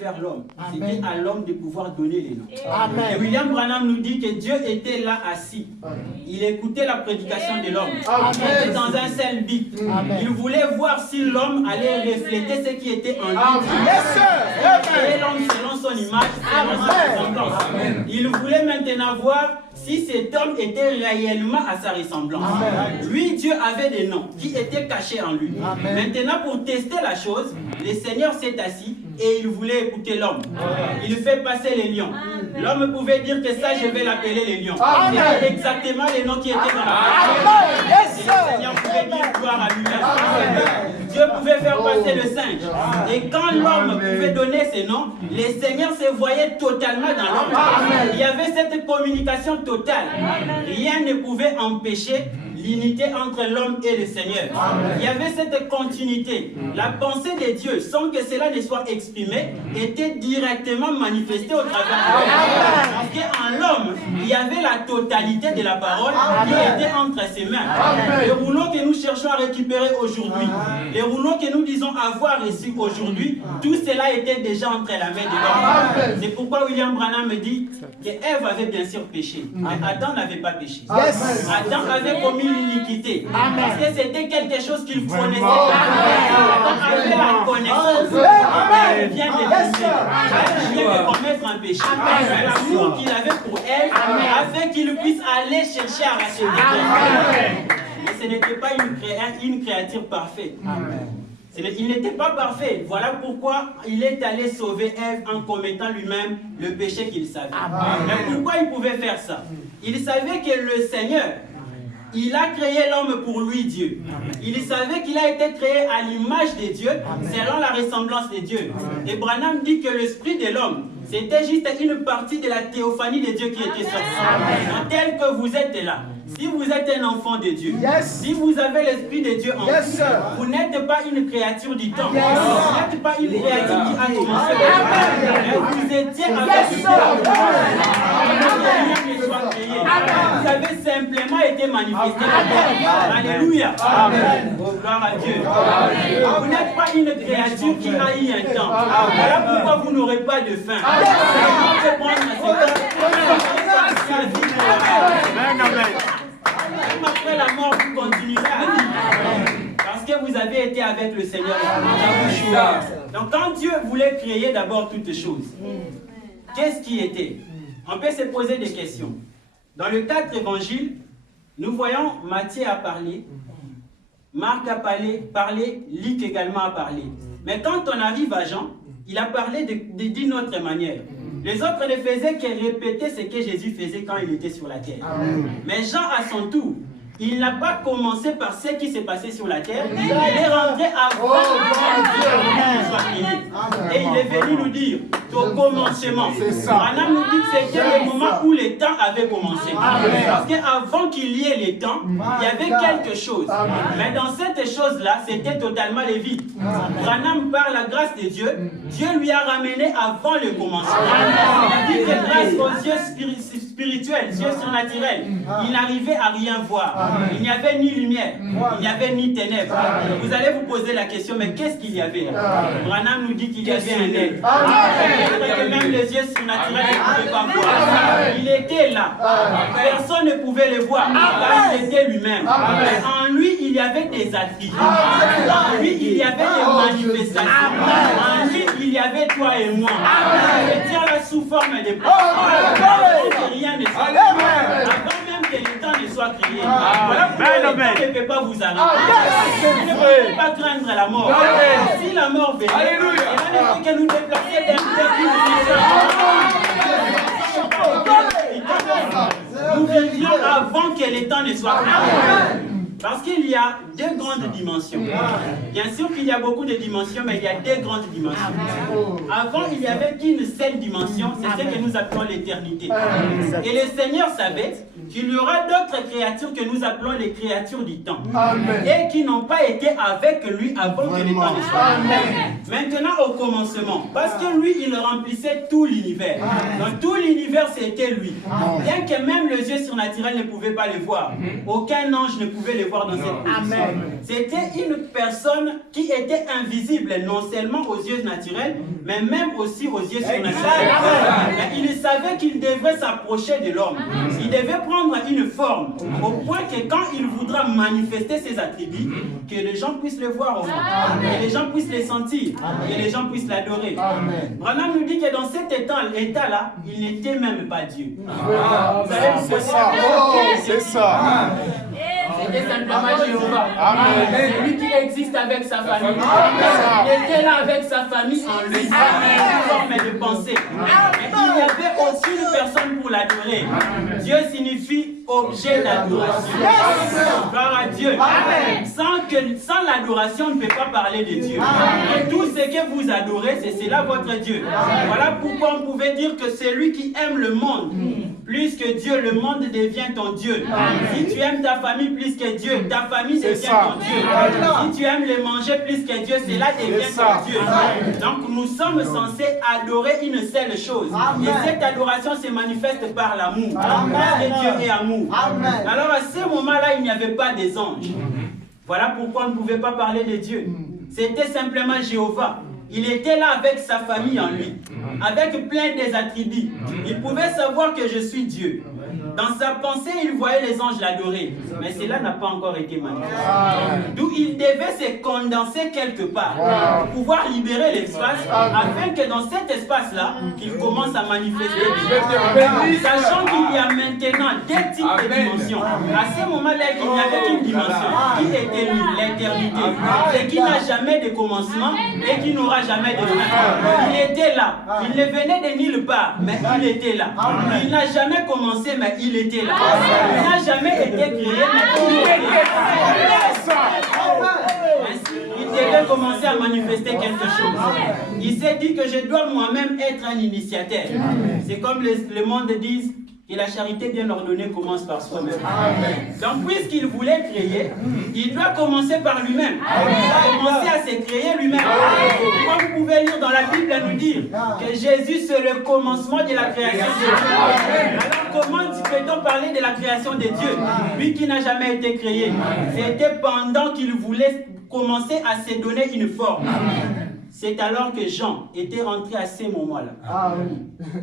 vers l'homme. C'était à l'homme de pouvoir donner les noms. Amen. Et William Branham nous dit que Dieu était là assis. Il écoutait la prédication de l'homme. Il était dans un seul but. Il voulait voir si l'homme allait refléter ce qui était en lui. Et l'homme selon son image, selon sa ressemblance. Il voulait maintenant voir si cet homme était réellement à sa ressemblance. Lui, Dieu avait des noms qui étaient cachés en lui. Maintenant, pour tester la chose, le Seigneur s'est assis et il voulait écouter l'homme. Il fait passer les lions. L'homme pouvait dire que ça, je vais l'appeler les lions. C'était exactement les noms qui étaient dans la Bible. Et le Seigneur pouvait dire gloire à lui-même. Dieu pouvait faire passer le singe. Et quand l'homme pouvait donner ses noms, le Seigneur se voyait totalement dans l'homme. Il y avait cette communication totale. Rien ne pouvait empêcher l'unité entre l'homme et le Seigneur. Il y avait cette continuité. La pensée de Dieu, sans que cela ne soit exprimé, était directement manifestée au travers de l'homme. Parce qu'en l'homme, il y avait la totalité de la parole qui était entre ses mains. Les rouleaux que nous cherchons à récupérer aujourd'hui, les rouleaux que nous disons avoir reçus aujourd'hui, tout cela était déjà entre la main de l'homme. C'est pourquoi William Branham me dit que Ève avait bien sûr péché, mais Adam n'avait pas péché. Adam avait commis l'iniquité, parce que c'était quelque chose qu'il connaissait. Adam avait la connaissance. Elle vient de pécher. Elle vient de commettre un péché. L'amour qu'il avait pour elle a fait qu'il puisse aller chercher à racheter. Mais ce n'était pas une créature parfaite. Il n'était pas parfait. Voilà pourquoi il est allé sauver Ève en commettant lui-même le péché qu'il savait. Mais pourquoi il pouvait faire ça? Il savait que le Seigneur, il a créé l'homme pour lui, Dieu. Il savait qu'il a été créé à l'image de Dieu, selon la ressemblance de Dieu. Et Branham dit que l'esprit de l'homme, c'était juste une partie de la théophanie de Dieu qui était sortie. Tel que vous êtes là. Si vous êtes un enfant de Dieu, si vous avez l'Esprit de Dieu en vous, vous n'êtes pas une créature du temps. Vous n'êtes pas une créature qui a commencé. Vous étiez avec Dieu. Rien ne soit créé. Vous avez simplement été manifesté. Alléluia. Oh, gloire à Dieu. Vous n'êtes pas une créature qui a eu un temps. Voilà pourquoi vous n'aurez pas de faim. Vous pouvez prendre même après la mort, vous continuerez à vivre. Parce que vous avez été avec le Seigneur. Donc quand Dieu voulait créer d'abord toutes choses, qu'est-ce qui était? On peut se poser des questions. Dans le 4 évangiles, nous voyons Matthieu a parlé, Marc a parlé, Luc également a parlé. Mais quand on arrive à Jean, il a parlé d'une autre manière. Les autres ne faisaient que répéter ce que Jésus faisait quand il était sur la terre. Mais Jean, à son tour, il n'a pas commencé par ce qui s'est passé sur la terre. Il est rentré avant que soit créé. Et il est venu nous dire, au commencement. Branham nous dit que c'était le moment où les temps avaient commencé. Parce qu'avant qu'il y ait les temps, il y avait quelque chose. Mais dans cette chose-là, c'était totalement le vide. Branham, par la grâce de Dieu, Dieu lui a ramené avant le commencement. Il a dit que grâce aux yeux spirituels, yeux surnaturels, il n'arrivait à rien voir. Il n'y avait ni lumière, il n'y avait ni ténèbres. Vous allez vous poser la question, mais qu'est-ce qu'il y avait là? Branham nous dit qu'il y avait un être. Que même les yeux surnaturels ne pouvaient pas voir. Il était là. Personne ne pouvait le voir. Car il était lui-même. En lui, il y avait des attributs. En lui, il y avait des manifestations. En lui, il y avait toi et moi. Je tiens là sous forme de preuve. Rien ne soit créé. Avant même que le temps ne soit créé. Voilà pourquoi le temps ne peut pas vous arrêter. Vous ne pouvez pas craindre la mort. Si la mort venait, il en est que nous déplacer d'un nous vivions avant que le temps ne soit créé. Parce qu'il y a deux grandes dimensions. Bien sûr qu'il y a beaucoup de dimensions, mais il y a deux grandes dimensions. Avant, il n'y avait qu'une seule dimension, c'est ce que nous appelons l'éternité. Et le Seigneur savait qu'il y aura d'autres créatures que nous appelons les créatures du temps. Et qui n'ont pas été avec lui avant que le temps ne soit. Maintenant au commencement, parce que lui il remplissait tout l'univers. Donc tout l'univers c'était lui. Bien que même les yeux surnaturels ne pouvaient pas le voir. Aucun ange ne pouvait le voir dans cette position. C'était une personne qui était invisible non seulement aux yeux naturels, mais même aussi aux yeux surnaturels. Il savait qu'il devrait s'approcher de l'homme. Il devait prendre une forme, au point que quand il voudra manifester ses attributs, que les gens puissent le voir au monde, que les gens puissent les sentir, que les gens puissent l'adorer. Branham nous dit que dans cet état-là, il n'était même pas Dieu. Vous savez pourquoi? C'est ça. C'était simplement Jéhovah. C'est lui qui existe avec sa famille. Il était là avec sa famille en lui. Une forme de pensée. Et il n'y avait aucune personne pour l'adorer. Dieu signifie objet d'adoration. Gloire à Dieu. Sans l'adoration, on ne peut pas parler de Dieu. Et tout ce que vous adorez, c'est cela votre Dieu. Voilà pourquoi on pouvait dire que c'est lui qui aime le monde. Plus que Dieu, le monde devient ton Dieu. Si tu aimes ta famille plus que Dieu, ta famille devient ton Dieu. Si tu aimes les manger plus que Dieu, cela devient ton Dieu. Donc nous sommes censés adorer une seule chose. Et cette adoration se manifeste par l'amour. Parce que Dieu est amour. Alors à ce moment-là, il n'y avait pas des anges. Voilà pourquoi on ne pouvait pas parler de Dieu. C'était simplement Jéhovah. Il était là avec sa famille en lui, avec plein des attributs. Il pouvait savoir que je suis Dieu. Dans sa pensée, il voyait les anges l'adorer. Mais cela n'a pas encore été manifesté. D'où il devait se condenser quelque part pour pouvoir libérer l'espace afin que dans cet espace-là, il commence à manifester. Sachant qu'il y a maintenant deux types de dimensions. À ce moment-là, il n'y avait qu'une dimension qui était lui, l'éternité. C'est qui n'a jamais de commencement et qui n'aura jamais de fin. Il était là. Il ne venait de nulle part, mais il était là. Il n'a jamais commencé, mais il était là. Il n'a jamais été créé, mais il était là. Il devait commencer à manifester quelque chose. Il s'est dit que je dois moi-même être un initiateur. C'est comme le monde dit que la charité bien ordonnée commence par soi-même. Donc puisqu'il voulait créer, il doit commencer par lui-même. Il a commencé à se créer lui-même. Comme vous pouvez lire dans la Bible, elle nous dit que Jésus c'est le commencement de la création de Dieu. Alors comment peut-on parler de la création de Dieu, lui qui n'a jamais été créé? C'était pendant qu'il voulait commencer à se donner une forme. C'est alors que Jean était rentré à ce moment-là.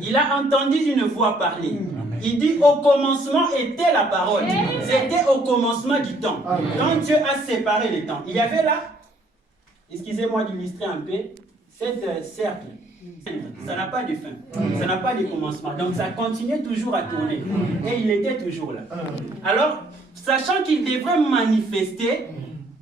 Il a entendu une voix parler. Il dit au commencement était la parole. C'était au commencement du temps. Quand Dieu a séparé les temps, il y avait là, excusez-moi d'illustrer un peu, cette cercle. Ça n'a pas de fin, ça n'a pas de commencement. Donc ça continuait toujours à tourner. Et il était toujours là. Alors, sachant qu'il devrait manifester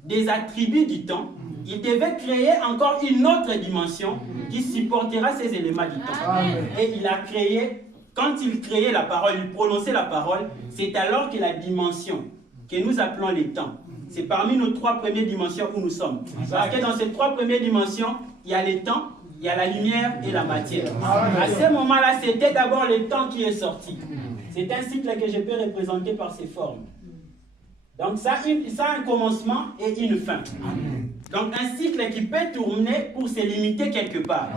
des attributs du temps, il devait créer encore une autre dimension qui supportera ces éléments du temps. Et il a créé, quand il créait la parole, il prononçait la parole, c'est alors que la dimension que nous appelons les temps, c'est parmi nos trois premières dimensions où nous sommes. Parce que dans ces trois premières dimensions, il y a les temps, il y a la lumière et la matière. À ce moment-là, c'était d'abord le temps qui est sorti. C'est un cycle que je peux représenter par ces formes. Donc ça a un commencement et une fin. Donc un cycle qui peut tourner pour se limiter quelque part.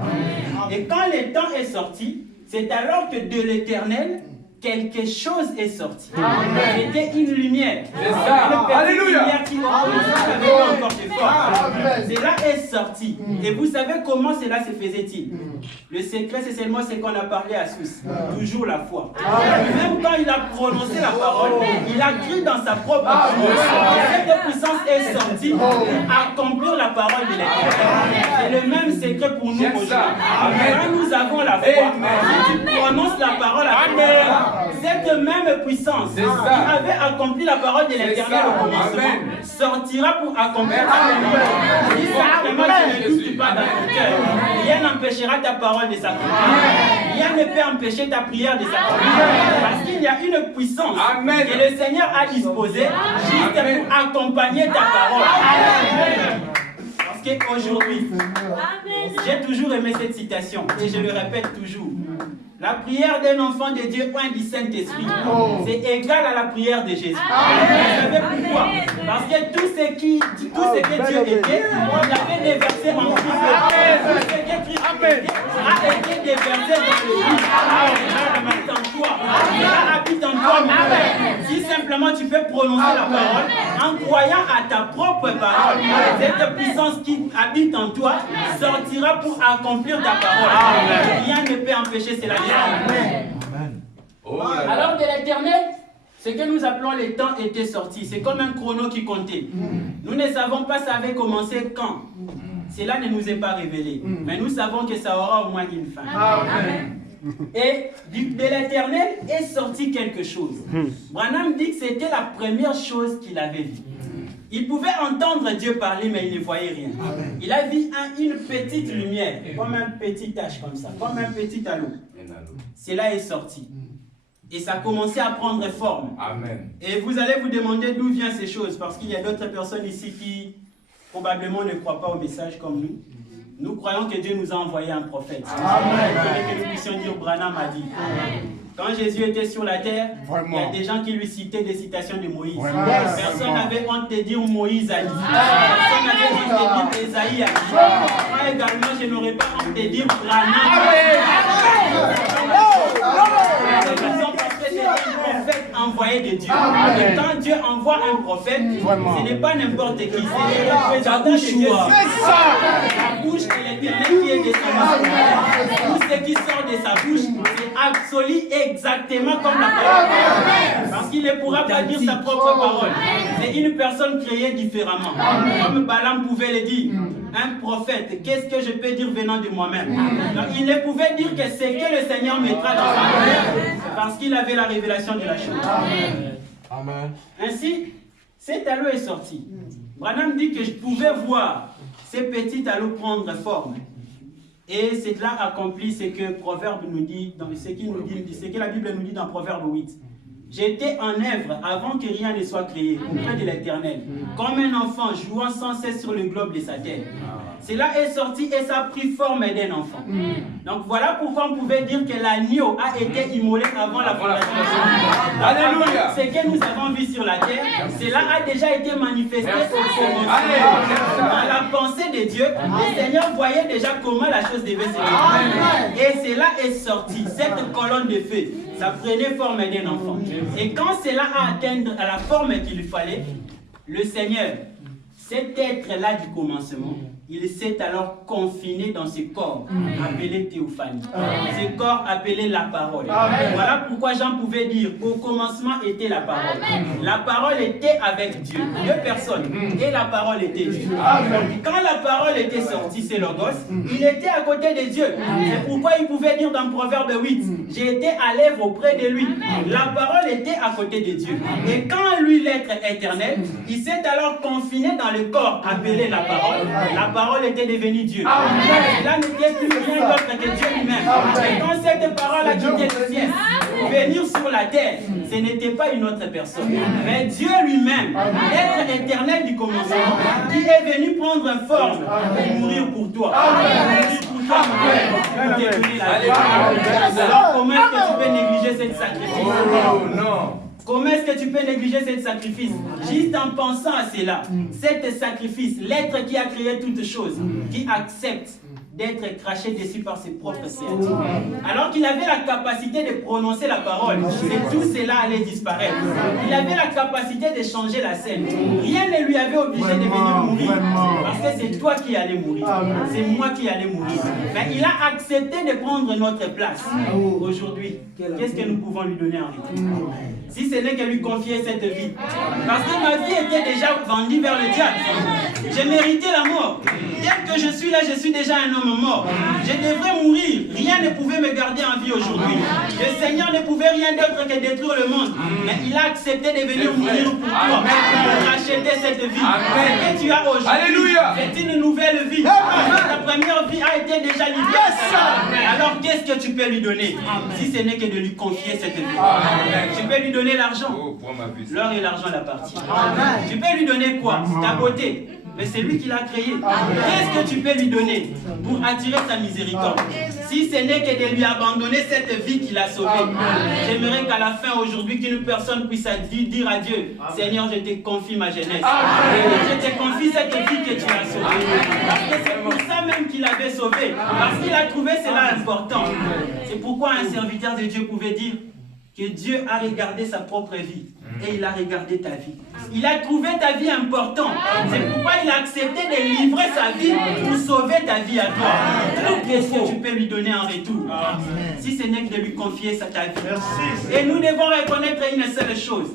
Et quand le temps est sorti, c'est alors que de l'éternel, quelque chose est sorti. C'était une lumière. C'est ça. Alléluia. Une lumière qui avait encore des formes. Cela est sorti. Et vous savez comment cela se faisait-il? Le secret, c'est seulement ce qu'on a parlé à Sousse. Toujours la foi. Même quand il a prononcé la parole, il a cru dans sa propre puissance. Cette puissance est sortie pour accomplir la parole de l'Éternel. C'est le même secret pour nous aujourd'hui. Quand nous avons la foi, si tu prononces la parole à toi, cette même puissance qui avait accompli la parole de l'Éternel au commencement sortira pour accomplir la parole. Si simplement tu ne doutes pas dans ton cœur, rien n'empêchera ta parole de s'accomplir. Rien ne peut empêcher ta prière de s'accomplir. Parce qu'il y a une puissance que le Seigneur a disposée juste pour accompagner ta parole. Parce qu'aujourd'hui, j'ai toujours aimé cette citation et je le répète toujours. La prière d'un enfant de Dieu ou du Saint-Esprit, c'est égal à la prière de Jésus. Vous savez pourquoi? Parce que tout ce que Dieu était, il avait déversé en Christ. Tout ce que Christ était a été déversé dans le Christ. Il habite en toi. Il habite en toi. Si simplement tu peux prononcer la parole en croyant à ta propre parole, cette puissance qui habite en toi sortira pour accomplir ta parole. Rien ne peut empêcher cela. Amen. Alors de l'Éternel, ce que nous appelons les temps était sorti. C'est comme un chrono qui comptait. Nous ne savons pas ça avait commencé quand. Cela ne nous est pas révélé. Mais nous savons que ça aura au moins une fin. Amen. Et de l'Éternel est sorti quelque chose. Branham dit que c'était la première chose qu'il avait vue. Il pouvait entendre Dieu parler, mais il ne voyait rien. Il a vu une petite lumière, comme un petit tache comme ça, comme un petit halo. Cela est sorti. Et ça a commencé à prendre forme. Amen. Et vous allez vous demander d'où viennent ces choses, parce qu'il y a d'autres personnes ici qui probablement ne croient pas au message comme nous. Nous croyons que Dieu nous a envoyé un prophète. Amen. Que nous puissions dire Branham a dit. Amen. Quand Jésus était sur la terre, il y a des gens qui lui citaient des citations de Moïse. Personne n'avait honte de dire Moïse a dit. Personne n'avait honte de dire Esaïe a dit. Moi également, je n'aurais pas honte de dire Branham. C'est un prophète envoyé de Dieu. Et quand Dieu envoie un prophète, ce n'est pas n'importe qui. C'est le représentant de Dieu. La bouche de l'Éternel qui est descendue. Tout ce qui sort de sa bouche, c'est absolu exactement comme la parole. Parce qu'il ne pourra pas dire sa propre parole. C'est une personne créée différemment. Comme Balaam pouvait le dire. Un prophète, qu'est-ce que je peux dire venant de moi-même? Il ne pouvait dire que c'est que le Seigneur mettra dans sa parole. Parce qu'il avait la révélation de la chose. Amen. Ainsi, cet halo est sorti. Branham dit que je pouvais voir ces petits halos prendre forme. Et c'est là accompli ce que Proverbe nous dit, ce que la Bible nous dit dans Proverbe 8. J'étais en œuvre avant que rien ne soit créé auprès de l'Éternel, comme un enfant jouant sans cesse sur le globe de sa tête. Cela est sorti et ça a pris forme d'un enfant. Donc voilà pourquoi on pouvait dire que l'agneau a été immolé avant la fondation du monde. Alléluia. Ce que nous avons vu sur la terre, cela a déjà été manifesté au commencement. Dans la pensée de Dieu, le Seigneur voyait déjà comment la chose devait se faire. Et cela est sorti, cette colonne de feu, ça prenait forme d'un enfant. Et quand cela a atteint à la forme qu'il fallait, le Seigneur, cet être-là du commencement, il s'est alors confiné dans ce corps appelé théophanie. Ce corps appelé la parole. Amen. Voilà pourquoi Jean pouvait dire au commencement était la parole. Amen. La parole était avec Dieu. Deux personnes. Et la parole était Dieu. Amen. Quand la parole était sortie, c'est Logos, il était à côté de Dieu. C'est pourquoi il pouvait dire dans Proverbe 8, j'ai été à l'œuvre auprès de lui. La parole était à côté de Dieu. Et quand lui, l'être éternel, il s'est alors confiné dans le corps appelé la parole. La parole était devenue Dieu. Cela n'était plus rien d'autre que Dieu lui-même. Et quand cette parole a quitté le ciel pour venir sur la terre, ce n'était pas une autre personne, mais Dieu lui-même, l'être éternel du commencement, qui est venu prendre forme pour mourir pour toi. Pour te donner la vie. Alors comment est-ce que tu peux négliger cette sacrifice? Non. Comment est-ce que tu peux négliger ce sacrifice? Juste en pensant à cela, cet sacrifice, l'être qui a créé toutes choses, qui accepte d'être craché dessus par ses propres créatures. Alors qu'il avait la capacité de prononcer la parole, et tout cela allait disparaître. Il avait la capacité de changer la scène. Rien ne lui avait obligé de venir mourir. Parce que c'est toi qui allais mourir. C'est moi qui allais mourir. Mais il a accepté de prendre notre place. Aujourd'hui, qu'est-ce que nous pouvons lui donner en retour? Si ce n'est que lui confier cette vie. Parce que ma vie était déjà vendue vers le diable. J'ai mérité la mort. Bien que je suis là, je suis déjà un homme mort. Je devrais mourir. Rien ne pouvait me garder en vie aujourd'hui. Le Seigneur ne pouvait rien d'autre que détruire le monde. Mais il a accepté de venir mourir pour toi. Pour racheter cette vie. Et tu as aujourd'hui. C'est une nouvelle vie. Ta première vie a été déjà livrée. Alors qu'est-ce que tu peux lui donner? Si ce n'est que de lui confier cette vie. Tu peux lui donner l'argent. L'or et l'argent l'appartiennent. Tu peux lui donner quoi? Ta beauté. Mais c'est lui qui l'a créé. Qu'est-ce que tu peux lui donner pour attirer sa miséricorde? Si ce n'est que de lui abandonner cette vie qu'il a sauvée. J'aimerais qu'à la fin aujourd'hui, qu'une personne puisse dire à Dieu, Seigneur, je te confie ma jeunesse. Je te confie cette vie que tu as sauvée. Parce que c'est pour ça même qu'il avait sauvé. Parce qu'il a trouvé cela important. C'est pourquoi un serviteur de Dieu pouvait dire que Dieu a regardé sa propre vie et il a regardé ta vie. Il a trouvé ta vie importante. C'est pourquoi il a accepté de livrer sa vie pour sauver ta vie à toi. Alors qu'est-ce que tu peux lui donner en retour? Si ce n'est que de lui confier ta vie. Et nous devons reconnaître une seule chose.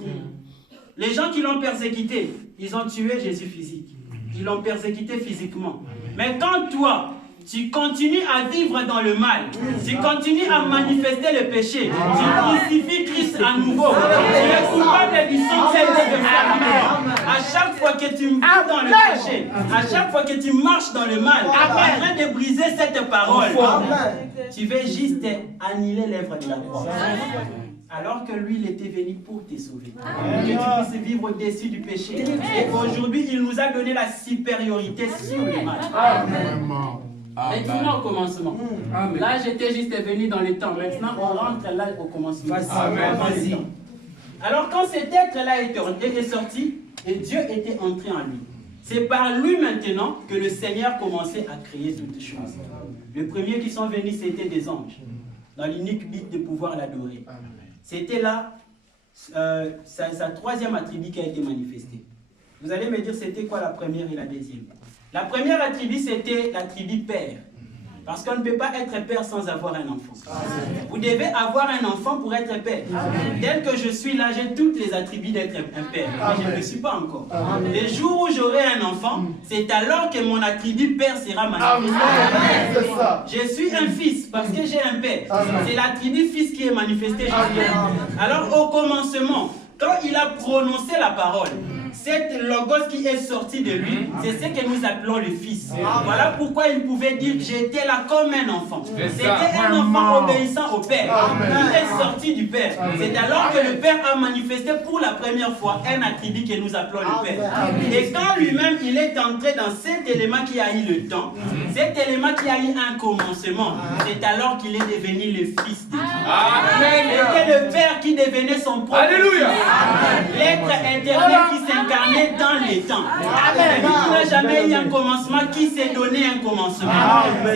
Les gens qui l'ont persécuté, ils ont tué Jésus physique. Ils l'ont persécuté physiquement. Mais quand toi, tu continues à vivre dans le mal, tu continues à manifester le péché, tu crucifies Christ à nouveau, tu es coupable du sang de Dieu. À chaque fois que tu vis dans le péché, à chaque fois que tu marches dans le mal, en train de briser cette parole, tu veux juste annihiler l'œuvre de la croix. Alors que lui, il était venu pour te sauver. Que tu puisses vivre au-dessus du péché. Et aujourd'hui, il nous a donné la supériorité sur le mal. Maintenant au commencement. Là, j'étais juste venu dans le temps. Maintenant, on rentre là au commencement. Alors, quand cet être-là est sorti, et Dieu était entré en lui. C'est par lui maintenant que le Seigneur commençait à créer toutes choses. Les premiers qui sont venus, c'était des anges. Dans l'unique but de pouvoir l'adorer. C'était là sa troisième attribut qui a été manifestée. Vous allez me dire, c'était quoi la première et la deuxième? La première attribut, c'était l'attribut père. Parce qu'on ne peut pas être père sans avoir un enfant. Vous devez avoir un enfant pour être père. Tel que je suis là, j'ai tous les attributs d'être un père. Mais je ne le suis pas encore. Le jour où j'aurai un enfant, c'est alors que mon attribut père sera manifesté. Je suis un fils parce que j'ai un père. C'est l'attribut fils qui est manifesté chez Dieu. Alors au commencement, quand il a prononcé la parole, cette logos qui est sortie de lui, c'est ce que nous appelons le Fils. Voilà pourquoi il pouvait dire j'étais là comme un enfant. C'était un enfant obéissant au Père. Il est sorti du Père. C'est alors que le Père a manifesté pour la première fois un attribut que nous appelons le Père. Et quand lui-même il est entré dans cet élément qui a eu le temps, cet élément qui a eu un commencement, c'est alors qu'il est devenu le Fils de Dieu. C'était le Père qui devenait son propre Fils. L'être éternel qui s'incarnait dans les temps. Celui qui n'a jamais eu un commencement, qui s'est donné un commencement.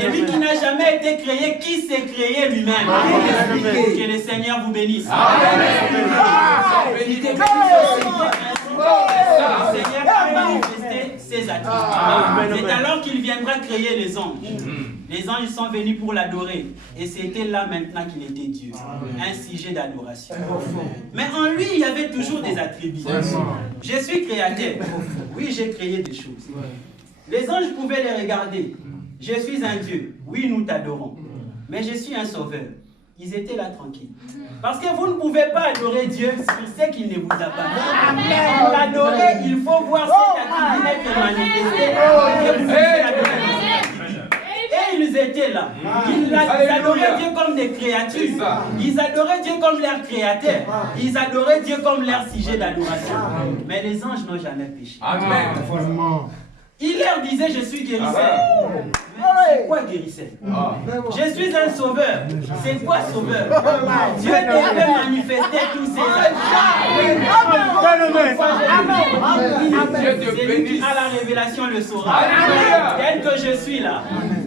Celui qui n'a jamais été créé, qui s'est créé lui-même. Que le Seigneur vous bénisse. Le Seigneur a manifesté ses attributs. C'est alors qu'il viendra créer les anges. Les anges sont venus pour l'adorer. Et c'était là maintenant qu'il était Dieu. Un sujet d'adoration. Mais en lui, il y avait toujours des attributs. Je suis créateur. Oui, j'ai créé des choses. Les anges pouvaient les regarder. Je suis un Dieu. Oui, nous t'adorons. Mais je suis un sauveur. Ils étaient là tranquilles. Parce que vous ne pouvez pas adorer Dieu sur ce qu'il ne vous a pas fait. Pour l'adorer, il faut voir cet attribut être manifesté. Et vous pouvez adorer. Et ils étaient là. Ils adoraient Dieu comme des créatures. Ils adoraient Dieu comme leur créateur. Ils adoraient Dieu comme leur sujet d'adoration. Mais les anges n'ont jamais péché. Il leur disait, je suis guérisseur. C'est quoi guérisseur? Je suis un sauveur. C'est quoi sauveur? Dieu devait manifester tous ces celui qui a la révélation le saura. Tel que je suis là,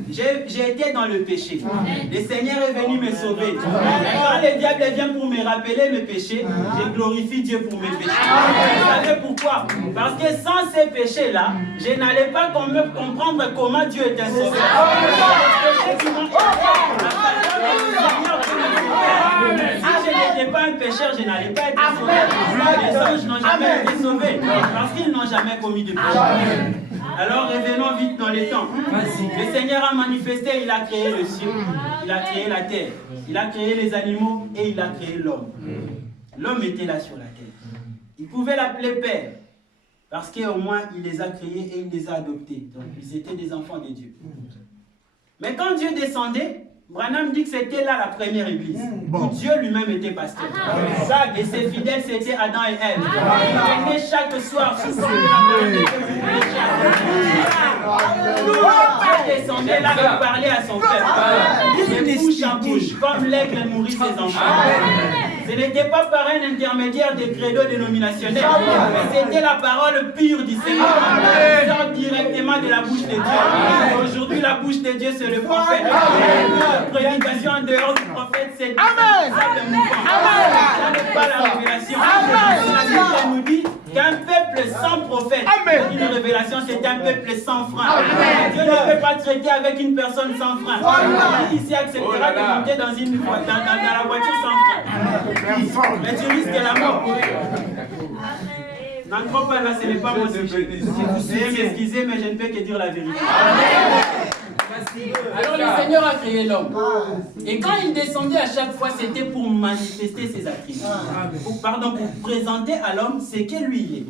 j'ai été dans le péché. Le Seigneur est venu me sauver. Et quand le diable vient pour me rappeler mes péchés, je glorifie Dieu pour mes péchés. Vous savez pourquoi? Parce que sans ces péchés-là, je n'allais pas comprendre comment Dieu était sauveur. Si je n'étais pas un pécheur, je n'allais pas être sauvé. Les anges n'ont jamais été sauvés parce qu'ils n'ont jamais commis de péché. Alors revenons vite dans les temps. Le Seigneur a manifesté, il a créé le ciel, il a créé la terre, il a créé les animaux et il a créé l'homme. L'homme était là sur la terre. Il pouvait l'appeler Père parce qu'au moins il les a créés et il les a adoptés. Donc ils étaient des enfants de Dieu. Mais quand Dieu descendait, Branham dit que c'était là la première église, où Dieu lui-même était pasteur. Et ses fidèles, c'était Adam et Ève. Ils venaient chaque soir sous forme de la parole de Dieu pour prêcher. Il descendait là et parlait à son peuple. De bouche en bouche, comme l'aigle nourrit ses enfants. Ce n'était pas par un intermédiaire des credos dénominationnels, mais c'était la parole pure du Seigneur, qui sort directement de la bouche de Dieu. Aujourd'hui, la bouche de Dieu, c'est le prophète. La prédication en dehors du prophète, c'est le mouvement. Ça n'est pas la révélation. La Bible nous dit qu'un peuple sans prophète, une révélation, c'est un peuple sans frein. Dieu ne peut pas traiter avec une personne sans frein. Qui ici acceptera de monter dans la voiture sans frein? Mais tu risques la mort. N'entre pas là, ce n'est pas mon sujet. Vous allez m'excuser, mais je ne peux que dire la vérité. Alors le Seigneur a créé l'homme. Et quand il descendait à chaque fois, c'était pour manifester ses attributs. Pour présenter à l'homme ce que lui il est.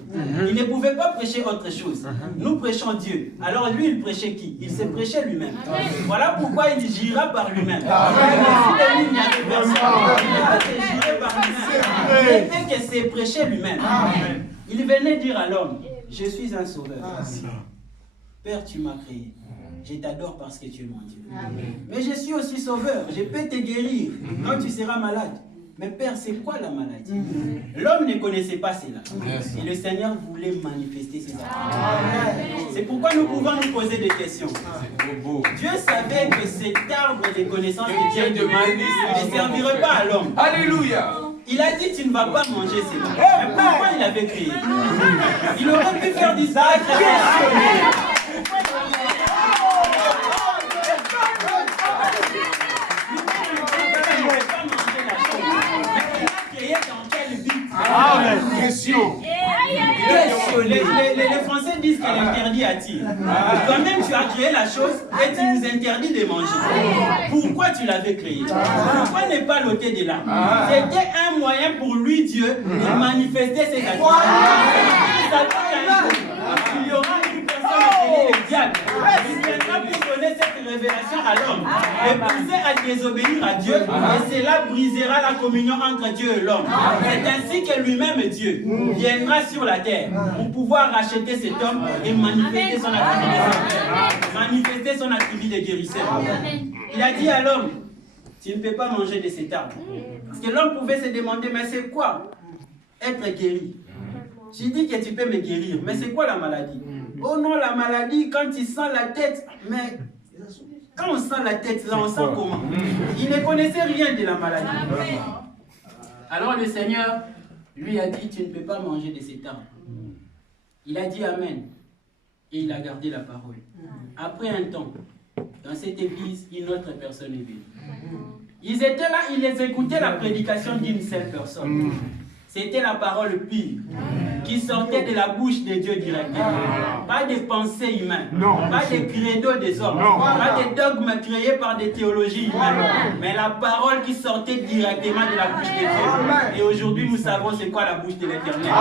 Il ne pouvait pas prêcher autre chose. Nous prêchons Dieu. Alors lui, il prêchait qui? Il se prêchait lui-même. Voilà pourquoi il gira par lui-même. Il n'y avait personne. Il girait par lui-même. Il ne fait que se prêcher lui-même. Il venait dire à l'homme, je suis un sauveur. Père, tu m'as créé. Je t'adore parce que tu es mon Dieu. Mais je suis aussi sauveur. Je peux te guérir quand tu seras malade. Mais Père, c'est quoi la maladie? L'homme ne connaissait pas cela. Et le Seigneur voulait manifester ses attributs. C'est pourquoi nous pouvons nous poser des questions. Dieu savait que cet arbre de connaissance de Dieu ne servirait pas à l'homme. Alléluia. Il a dit, tu ne vas pas manger cela. Mais pourquoi il avait créé? Il aurait pu faire disparaître la question. Les Français disent que l'interdit attire. Toi-même, tu as créé la chose et tu nous interdis de manger. Pourquoi tu l'avais créé? Pourquoi ne pas l'ôter de là? C'était un moyen pour lui, Dieu, de manifester ses attributs. Il y aura une personne appelée le diable. Il viendra pour donner cette révélation à l'homme. Et pousser à désobéir à Dieu. Et cela brisera la communion entre Dieu et l'homme. C'est ainsi que lui-même, Dieu, viendra sur la terre pour pouvoir racheter cet homme et manifester son attribut de sauveur. Manifester son attribut de guérisseur. Il a dit à l'homme, tu ne peux pas manger de cet arbre. Parce que l'homme pouvait se demander, mais c'est quoi être guéri? J'ai dit que tu peux me guérir, mais c'est quoi la maladie? Oh non, la maladie, quand il sent la tête, mais quand on sent la tête, là, on sent comment? Il ne connaissait rien de la maladie. Alors le Seigneur lui a dit, tu ne peux pas manger de cet arbre. Il a dit Amen. Et il a gardé la parole. Après un temps, dans cette église, une autre personne est venue. Ils étaient là, ils écoutaient la prédication d'une seule personne. C'était la parole pure qui sortait de la bouche de Dieu directement. Pas des pensées humaines, pas des credos des hommes, pas des dogmes créés par des théologies humaines, mais la parole qui sortait directement de la bouche de Dieu. Et aujourd'hui, nous savons c'est quoi la bouche de l'Éternel.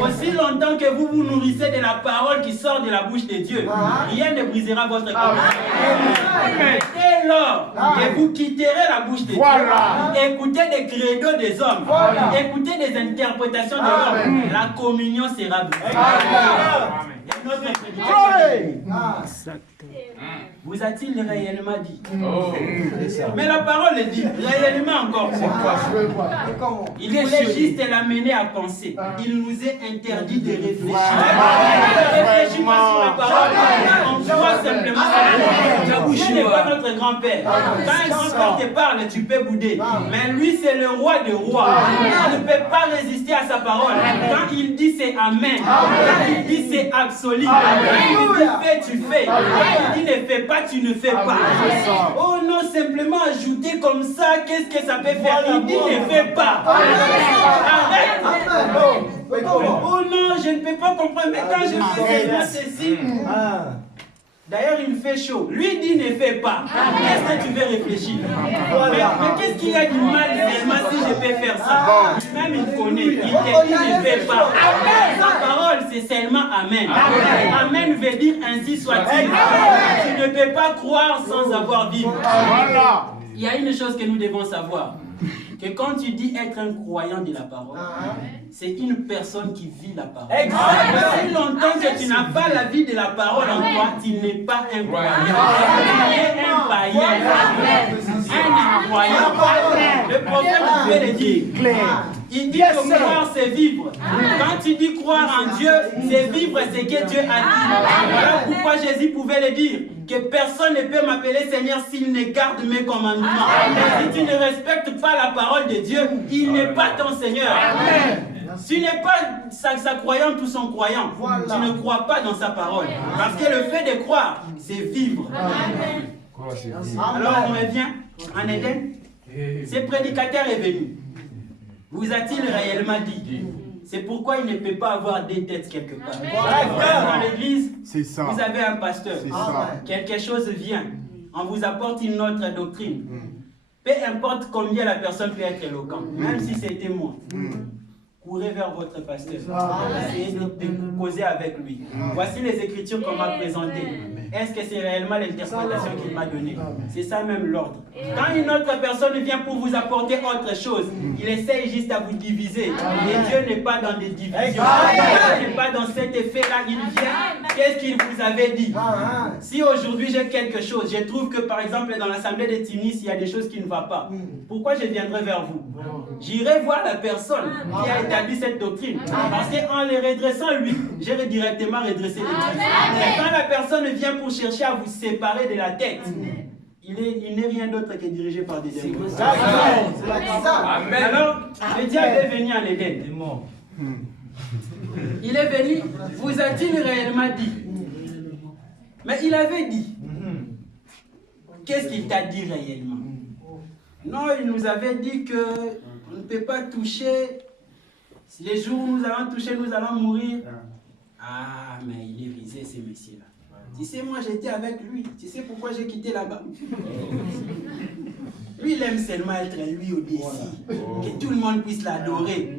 Aussi longtemps que vous vous nourrissez de la parole qui sort de la bouche de Dieu, rien ne brisera votre communauté. Dès lors que vous quitterez la bouche de Dieu, écoutez des credos des hommes, écoutez des interprétations de l'homme, la communion sera brisée. Vous a-t-il réellement dit? Mais la parole dit réellement encore. Il voulait juste l'amener à penser. Il nous est interdit de réfléchir. Réfléchis pas sur la parole. On voit simplement la bouche. Dieu n'est pas notre grand-père. Quand un grand-père te parle, tu peux bouder. Mais lui, c'est le roi des rois. On ne peut pas résister à sa parole. Quand il dit c'est Amen. Quand il dit c'est absolu. Quand il dit fais, tu fais. Quand il dit ne fais pas, tu ne fais pas. Oh non, simplement ajouter comme ça, qu'est-ce que ça peut faire? Il dit ne fais pas. Arrête. Oh non, je ne peux pas comprendre. Mais quand je fais ceci, D'ailleurs, il fait chaud. Lui dit ne fais pas. Qu'est-ce que tu veux réfléchir? Mais qu'est-ce qu'il y a du mal seulement si je peux faire ça? Même il connaît. Il te dit ne fais pas. Sa parole, c'est seulement Amen. Amen veut dire ainsi soit-il. Tu ne peux pas croire sans avoir vivre. Il y a une chose que nous devons savoir. Que quand tu dis être un croyant de la parole, c'est une personne qui vit la parole. Si longtemps que tu n'as pas la vie de la parole en toi, tu n'es pas un croyant. Tu es un païen. Un incroyant. Le prophète Dieu le dit. Il dit que croire c'est vivre. Quand tu dis croire en Dieu, c'est vivre ce que Dieu a dit. Voilà pourquoi Jésus pouvait le dire. Que personne ne peut m'appeler Seigneur s'il ne garde mes commandements. Si tu ne respectes pas la parole de Dieu, il n'est pas ton Seigneur. Tu n'es pas sa croyante ou son croyant. Tu ne crois pas dans sa parole. Parce que le fait de croire, c'est vivre. Alors on revient en Éden. Ce prédicateur est venu. Vous a-t-il réellement dit? C'est pourquoi il ne peut pas avoir des têtes quelque part. Dans l'église, vous avez un pasteur. Quelque chose vient. On vous apporte une autre doctrine. Peu importe combien la personne peut être éloquente, même si c'était moi. Courez vers votre pasteur. Essayez de causer avec lui. Voici les Écritures qu'on m'a présentées. Est-ce que c'est réellement l'interprétation qu'il m'a donnée? C'est ça même l'ordre. Quand une autre personne vient pour vous apporter autre chose, il essaye juste à vous diviser. Et Dieu n'est pas dans des divisions. Dieu n'est pas dans cet effet-là. Il vient, qu'est-ce qu'il vous avait dit? Si aujourd'hui j'ai quelque chose, je trouve que par exemple dans l'assemblée de Tunis, il y a des choses qui ne vont pas. Pourquoi je viendrai vers vous? J'irai voir la personne qui a établi cette doctrine. Parce qu'en les redressant lui, j'ai directement redressé l'église. Et quand la personne vient pour chercher à vous séparer de la tête, il n'est rien d'autre que dirigé par des démons. Alors, le diable est venu en Éden. Il est venu, vous a-t-il réellement dit? Mais il avait dit. Qu'est-ce qu'il t'a dit réellement? Non, il nous avait dit que on ne peut pas toucher. Si les jours où nous allons toucher, nous allons mourir. Ah, mais il est risé, ce monsieur-là. Tu sais, moi j'étais avec lui. Tu sais pourquoi j'ai quitté là-bas? Lui, il aime seulement être lui au-dessus. Que tout le monde puisse l'adorer.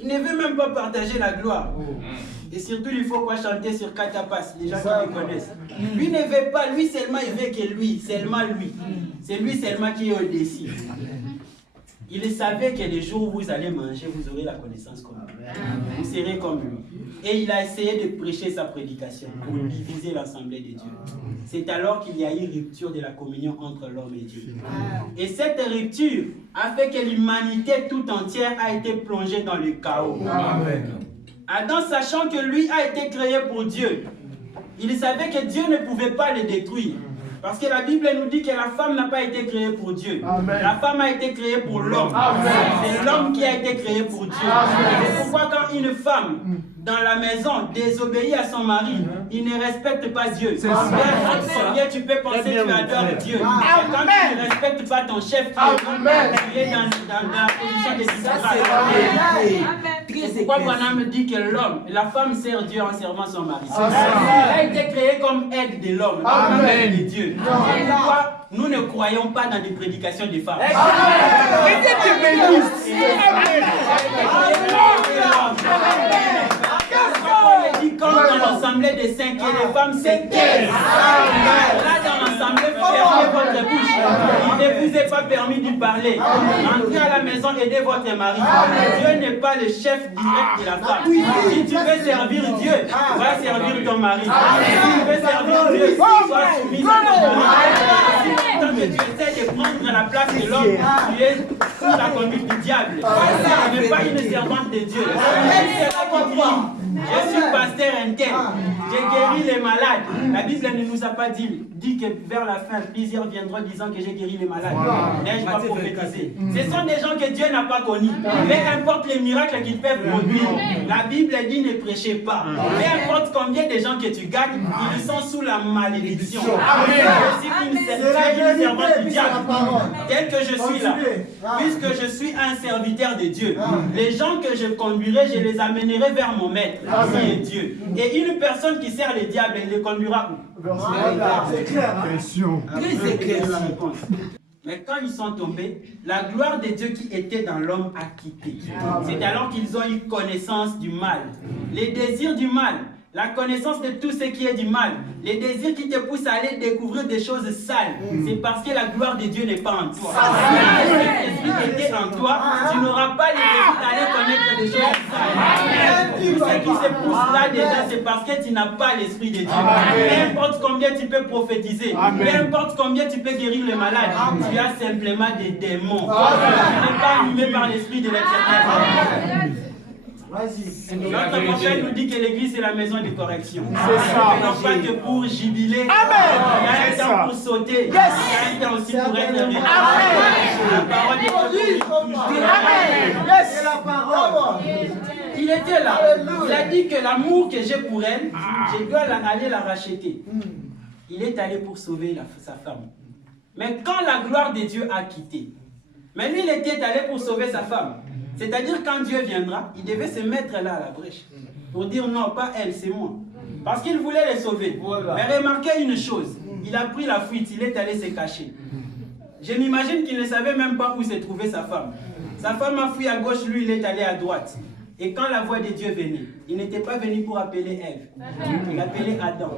Il ne veut même pas partager la gloire. Et surtout, il faut quoi chanter sur Katapas, les gens qui le connaissent. Lui ne veut pas, lui seulement, il veut que lui, seulement lui. C'est lui seulement qui est au-dessus. Il savait que les jours où vous allez manger, vous aurez la connaissance comme lui. Vous serez comme lui. Et il a essayé de prêcher sa prédication pour diviser l'assemblée de Dieu. C'est alors qu'il y a eu rupture de la communion entre l'homme et Dieu. Et cette rupture a fait que l'humanité tout entière a été plongée dans le chaos. Adam, sachant que lui a été créé pour Dieu, il savait que Dieu ne pouvait pas le détruire. Parce que la Bible nous dit que la femme n'a pas été créée pour Dieu. La femme a été créée pour l'homme. C'est l'homme qui a été créé pour Dieu. C'est pourquoi quand une femme dans la maison désobéit à son mari, il ne respecte pas Dieu. Combien tu peux penser que tu adores Dieu? Quand tu ne respectes pas ton chef, tu es dans la position de disgrâce. C'est pourquoi Branham me dit que l'homme, la femme sert Dieu en servant son mari. Elle a été créée comme aide de l'homme, comme aide de Dieu. C'est pourquoi nous ne croyons pas dans des prédications des femmes. Comme dans l'assemblée des 5 et les femmes, c'est 15. Là, dans l'assemblée, fermez votre bouche. Il ne vous est pas permis d'y parler. Entrez à la maison, aidez votre mari. Dieu n'est pas le chef direct de la femme. Si tu veux servir Dieu, va servir ton mari. Si tu veux servir Dieu, sois soumis à ton mari. Tant que tu essaies de prendre la place de l'homme, tu es sous la conduite du diable. Tu n'es pas une servante de Dieu. C'est là qui crie. Je suis pasteur interne, j'ai guéri les malades. La Bible ne nous a pas dit que vers la fin, plusieurs viendront disant que j'ai guéri les malades. N'ai-je pas prophétisé? Ce sont des gens que Dieu n'a pas connus. Peu importe les miracles qu'ils peuvent produire, la Bible dit ne prêchez pas. Peu importe combien de gens que tu gagnes, ils sont sous la malédiction. Je suis une servante du diable. Tel que je suis là, puisque je suis un serviteur de Dieu, les gens que je conduirai, je les amènerai vers mon maître. Dieu. Et une personne qui sert le diable, il le conduira où? C'est clair. Question. Très clair la réponse. Mais quand ils sont tombés, la gloire de Dieu qui était dans l'homme a quitté. C'est alors qu'ils ont eu connaissance du mal. Les désirs du mal, la connaissance de tout ce qui est du mal, les désirs qui te poussent à aller découvrir des choses sales, c'est parce que la gloire de Dieu n'est pas en toi. Si l'Esprit était en toi, tu n'auras pas les désirs d'aller connaître des choses sales. Tout ce qui se pousse là-dedans, c'est parce que tu n'as pas l'Esprit de Dieu. Peu importe combien tu peux prophétiser, peu importe combien tu peux guérir les malades, tu as simplement des démons. Tu n'es pas animé par l'Esprit de l'Éternel. Notre prophète nous dit que l'église est la maison de correction. C'est ça. Non pas que pour jubiler. Amen. Il y a un temps pour sauter. Il y a un temps aussi pour être réveillé. La parole de Dieu. Amen. C'est la parole. Il était là. Il a dit que l'amour que j'ai pour elle, je dois aller la racheter. Il est allé pour sauver sa femme. Mais quand la gloire de Dieu a quitté, mais lui il était allé pour sauver sa femme. C'est-à-dire quand Dieu viendra, il devait se mettre là à la brèche pour dire non, pas elle, c'est moi. Parce qu'il voulait les sauver. Mais remarquez une chose, il a pris la fuite, il est allé se cacher. Je m'imagine qu'il ne savait même pas où se trouvait sa femme. Sa femme a fui à gauche, lui il est allé à droite. Et quand la voix de Dieu venait, il n'était pas venu pour appeler Ève, il appelait Adam.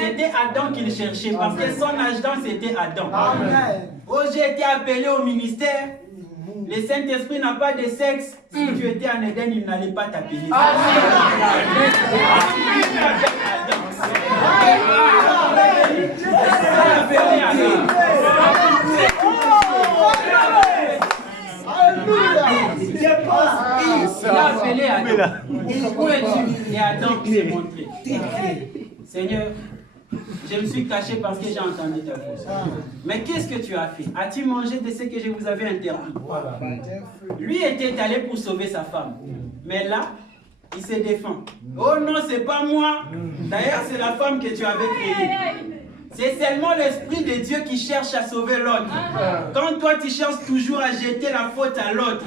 C'était Adam qu'il cherchait parce que son agent c'était Adam. Oh, j'ai été appelé au ministère. Le Saint-Esprit n'a pas de sexe. Si tu étais en Éden, il n'allait pas t'appeler. Il a appelé Adam. Où es-tu? Et Adam s'est montré. Seigneur, je me suis caché parce que j'ai entendu ta voix. Mais qu'est-ce que tu as fait? As-tu mangé de ce que je vous avais interdit? Lui était allé pour sauver sa femme. Mais là, il se défend. Oh non, c'est pas moi. D'ailleurs, c'est la femme que tu avais créée. C'est seulement l'Esprit de Dieu qui cherche à sauver l'autre. Quand toi, tu cherches toujours à jeter la faute à l'autre,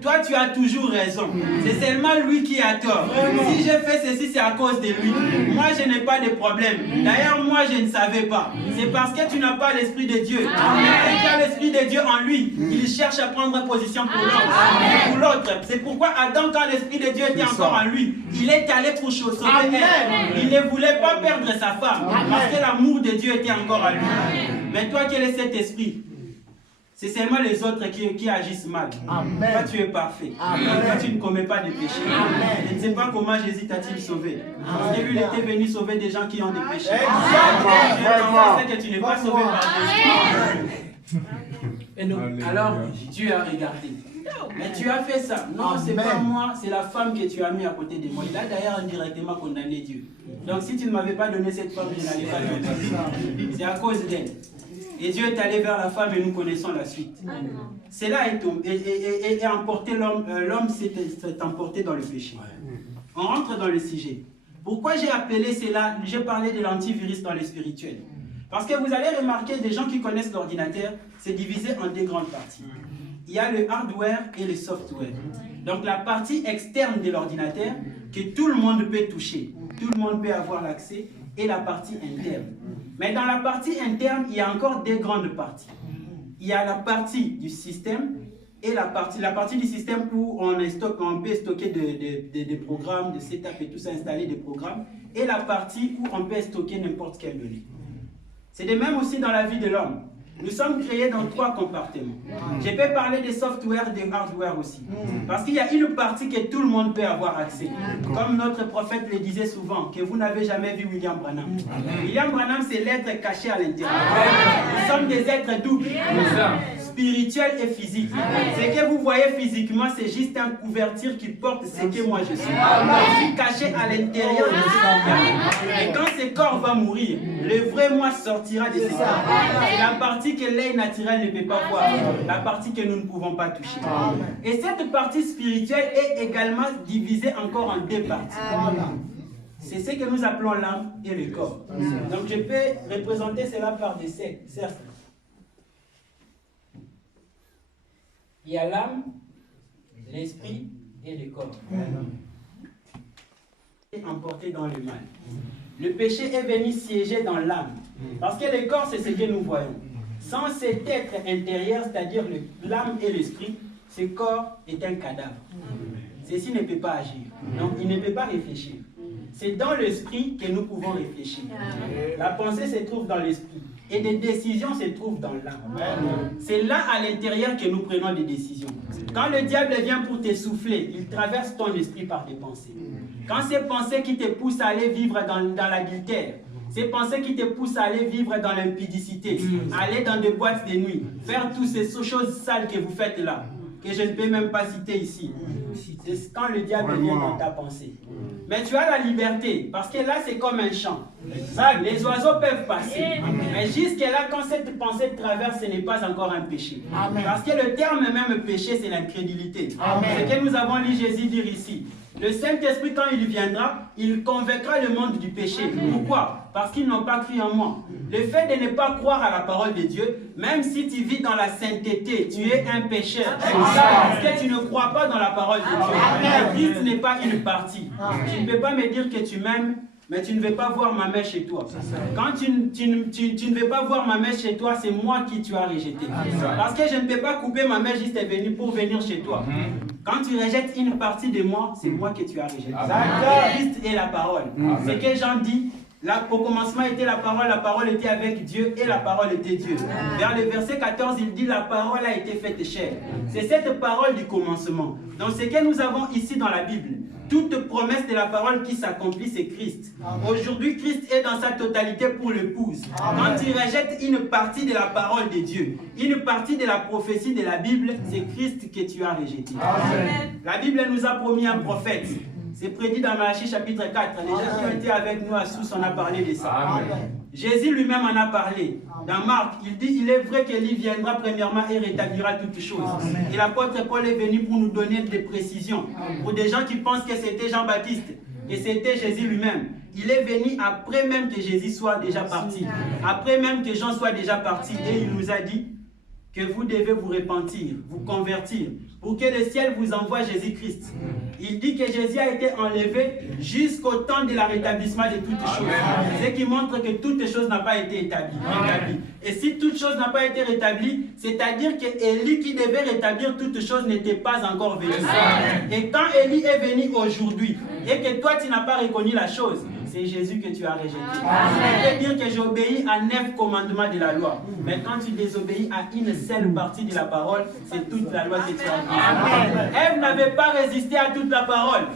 toi, tu as toujours raison. C'est seulement lui qui a tort. Si j'ai fait ceci, c'est à cause de lui. Moi, je n'ai pas de problème. D'ailleurs, moi, je ne savais pas. C'est parce que tu n'as pas l'Esprit de Dieu. Mais tu as l'Esprit de Dieu en lui. Il cherche à prendre position pour l'autre. C'est pourquoi Adam, quand l'Esprit de Dieu était encore en lui, il est allé pour sauver elle. Il ne voulait pas perdre sa femme. Parce que l'amour de Dieu était encore en lui. Mais toi, quel est cet esprit? C'est seulement les autres qui agissent mal. Amen. Toi, tu es parfait. Amen. Toi, tu ne commets pas de péché. Amen. Je ne sais pas comment Jésus t'a-t-il sauvé. Parce que lui, il était venu sauver des gens qui ont des péchés. C'est que tu n'es pas sauvé par Jésus. Et donc, alors, Dieu a regardé. Mais tu as fait ça. Non, c'est pas moi, c'est la femme que tu as mis à côté de moi. Il a d'ailleurs indirectement condamné Dieu. Donc, si tu ne m'avais pas donné cette femme, je n'allais pas te donner. C'est à cause d'elle. Et Dieu est allé vers la femme et nous connaissons la suite. Cela est emporté, l'homme s'est emporté dans le péché. On rentre dans le sujet. Pourquoi j'ai appelé cela, j'ai parlé de l'antivirus dans le spirituel? Parce que vous allez remarquer, des gens qui connaissent l'ordinateur, c'est divisé en deux grandes parties. Il y a le hardware et le software. Donc la partie externe de l'ordinateur, que tout le monde peut toucher, tout le monde peut avoir l'accès, et la partie interne. Mais dans la partie interne, il y a encore deux grandes parties. Il y a la partie du système et la partie du système où on peut stocker des programmes, des setups et tout ça, installer des programmes, et la partie où on peut stocker n'importe quelle donnée. C'est de même aussi dans la vie de l'homme. Nous sommes créés dans trois compartiments. Je peux parler des software, des hardware aussi. Parce qu'il y a une partie que tout le monde peut avoir accès. Comme notre prophète le disait souvent, que vous n'avez jamais vu William Branham. William Branham, c'est l'être caché à l'intérieur. Nous sommes des êtres doubles. Spirituel et physique. Ce que vous voyez physiquement, c'est juste un couverture qui porte ce que moi je suis. Je suis caché à l'intérieur de ce corps. Et quand ce corps va mourir, le vrai moi sortira de ce corps. C'est la partie que l'œil naturel ne peut pas voir, la partie que nous ne pouvons pas toucher. Et cette partie spirituelle est également divisée encore en deux parties. C'est ce que nous appelons l'âme et le corps. Donc je peux représenter cela par des cercles. Il y a l'âme, l'esprit et le corps. emporté dans le mal. Le péché est venu siéger dans l'âme. Parce que le corps, c'est ce que nous voyons. Sans cet être intérieur, c'est-à-dire l'âme et l'esprit, ce corps est un cadavre. Ceci ne peut pas agir. Donc, il ne peut pas réfléchir. C'est dans l'esprit que nous pouvons réfléchir. La pensée se trouve dans l'esprit. Et des décisions se trouvent dans l'âme. C'est là, à l'intérieur, que nous prenons des décisions. Quand le diable vient pour te souffler, il traverse ton esprit par des pensées. Quand ces pensées qui te poussent à aller vivre dans l'adultère, ces pensées qui te poussent à aller vivre dans l'impudicité, aller dans des boîtes de nuit, faire toutes ces choses sales que vous faites là, que je ne peux même pas citer ici. C'est quand le diable vient dans ta pensée. Mais tu as la liberté, parce que là c'est comme un champ. Les oiseaux peuvent passer. Mais jusque-là, quand cette pensée traverse, ce n'est pas encore un péché. Parce que le terme même péché, c'est l'incrédulité. Ce que nous avons lu Jésus dire ici. Le Saint-Esprit, quand il viendra, il convaincra le monde du péché. Pourquoi? Parce qu'ils n'ont pas cru en moi. Le fait de ne pas croire à la parole de Dieu, même si tu vis dans la sainteté, tu es un pécheur. Parce que tu ne crois pas dans la parole de Dieu. Christ n'est pas une partie. Tu ne peux pas me dire que tu m'aimes, mais tu ne veux pas voir ma mère chez toi. Quand tu ne veux pas voir ma mère chez toi, c'est moi qui tu as rejeté. Parce que je ne peux pas couper ma mère juste pour venir chez toi. Quand tu rejettes une partie de moi, c'est moi que tu as rejeté. Christ est la parole. Ce que Jean dit, là, au commencement était la parole était avec Dieu et la parole était Dieu. Vers le verset 14, il dit la parole a été faite chair. C'est cette parole du commencement. Donc ce que nous avons ici dans la Bible, toute promesse de la parole qui s'accomplit, c'est Christ. Aujourd'hui, Christ est dans sa totalité pour l'épouse. Quand tu rejettes une partie de la parole de Dieu, une partie de la prophétie de la Bible, c'est Christ que tu as rejeté. Amen. La Bible nous a promis un prophète. C'est prédit dans Malachie chapitre 4. Les gens qui ont été avec nous à Sousse, on a parlé de ça. Amen. Jésus lui-même en a parlé. Dans Marc, il dit, il est vrai qu'il viendra premièrement et rétablira toutes choses. Amen. Et l'apôtre Paul est venu pour nous donner des précisions. Amen. Pour des gens qui pensent que c'était Jean-Baptiste, et c'était Jésus lui-même. Il est venu après même que Jésus soit déjà parti. Après même que Jean soit déjà parti. Et il nous a dit que vous devez vous repentir, vous convertir, pour que le ciel vous envoie Jésus-Christ. Il dit que Jésus a été enlevé jusqu'au temps de la rétablissement de toutes choses. Ce qui montre que toutes choses n'ont pas été établies. Et si toute chose n'a pas été rétablie, c'est-à-dire que Élie qui devait rétablir toutes choses n'était pas encore venu. Et quand Élie est venu aujourd'hui, et que toi tu n'as pas reconnu la chose, c'est Jésus que tu as rejeté. C'est-à-dire que j'obéis à 9 commandements de la loi. Mais quand tu désobéis à une seule partie de la parole, c'est toute la loi que tu as brisée. Ève n'avait pas résisté à toute la parole.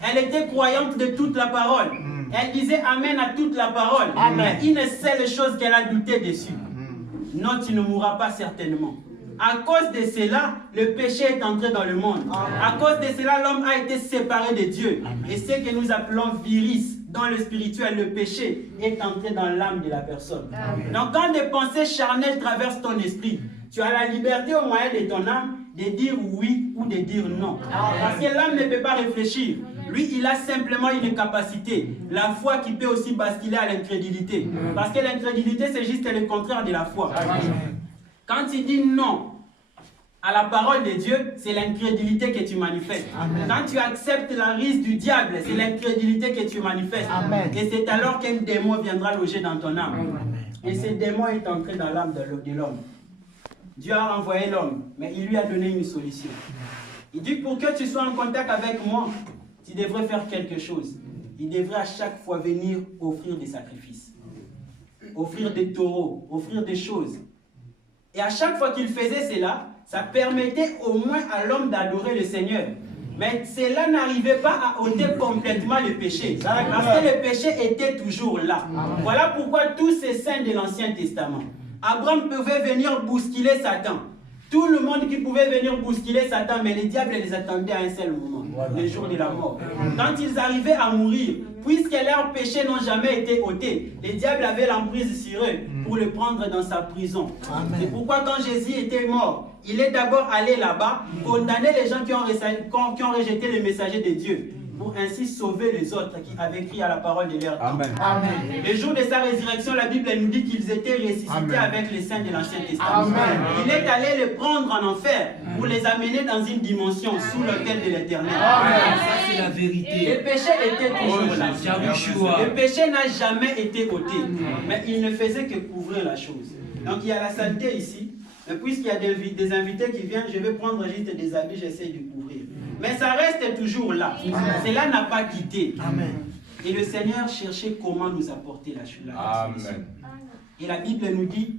Elle était croyante de toute la parole. Elle disait Amen à toute la parole. Mais une seule chose qu'elle a douté dessus. Non, tu ne mourras pas certainement. À cause de cela, le péché est entré dans le monde. À cause de cela, l'homme a été séparé de Dieu. Et ce que nous appelons virus dans le spirituel, le péché, est entré dans l'âme de la personne. Donc quand des pensées charnelles traversent ton esprit, tu as la liberté au moyen de ton âme de dire oui ou de dire non. Parce que l'âme ne peut pas réfléchir. Lui, il a simplement une capacité. La foi qui peut aussi basculer à l'incrédulité. Parce que l'incrédulité, c'est juste le contraire de la foi. Quand tu dis non à la parole de Dieu, c'est l'incrédulité que tu manifestes. Amen. Quand tu acceptes la ruse du diable, c'est l'incrédulité que tu manifestes. Amen. Et c'est alors qu'un démon viendra loger dans ton âme. Amen. Et ce démon est entré dans l'âme de l'homme. Dieu a envoyé l'homme, mais il lui a donné une solution. Il dit, pour que tu sois en contact avec moi, tu devrais faire quelque chose. Il devrait à chaque fois venir offrir des sacrifices. Offrir des taureaux, offrir des choses. Et à chaque fois qu'il faisait cela, ça permettait au moins à l'homme d'adorer le Seigneur. Mais cela n'arrivait pas à ôter complètement le péché. Parce que le péché était toujours là. Voilà pourquoi tous ces saints de l'Ancien Testament, Abraham pouvait venir bousculer Satan. Tout le monde qui pouvait venir bousculer Satan, mais les diables les attendaient à un seul moment, le jour de la mort. Quand ils arrivaient à mourir, puisque leurs péchés n'ont jamais été ôtés, les diables avaient l'emprise sur eux pour le prendre dans sa prison. C'est pourquoi quand Jésus était mort, il est d'abord allé là-bas, condamner les gens qui ont rejeté le messager de Dieu. pour ainsi sauver les autres qui avaient cru à la parole de leur temps. Amen. Amen. Le jour de sa résurrection, la Bible nous dit qu'ils étaient ressuscités avec les saints de l'Ancien Testament. Amen. Il est allé les prendre en enfer pour les amener dans une dimension sous l'autel de l'Éternel. Ça, c'est la vérité. Le péché était toujours là. Yahshua. Le péché n'a jamais été ôté, mais il ne faisait que couvrir la chose. Donc il y a la saleté ici, mais puisqu'il y a des invités qui viennent, je vais prendre juste des habits, j'essaie de couvrir. Mais ça reste toujours là. Cela n'a pas quitté. Et le Seigneur cherchait comment nous apporter la solution. Et la Bible nous dit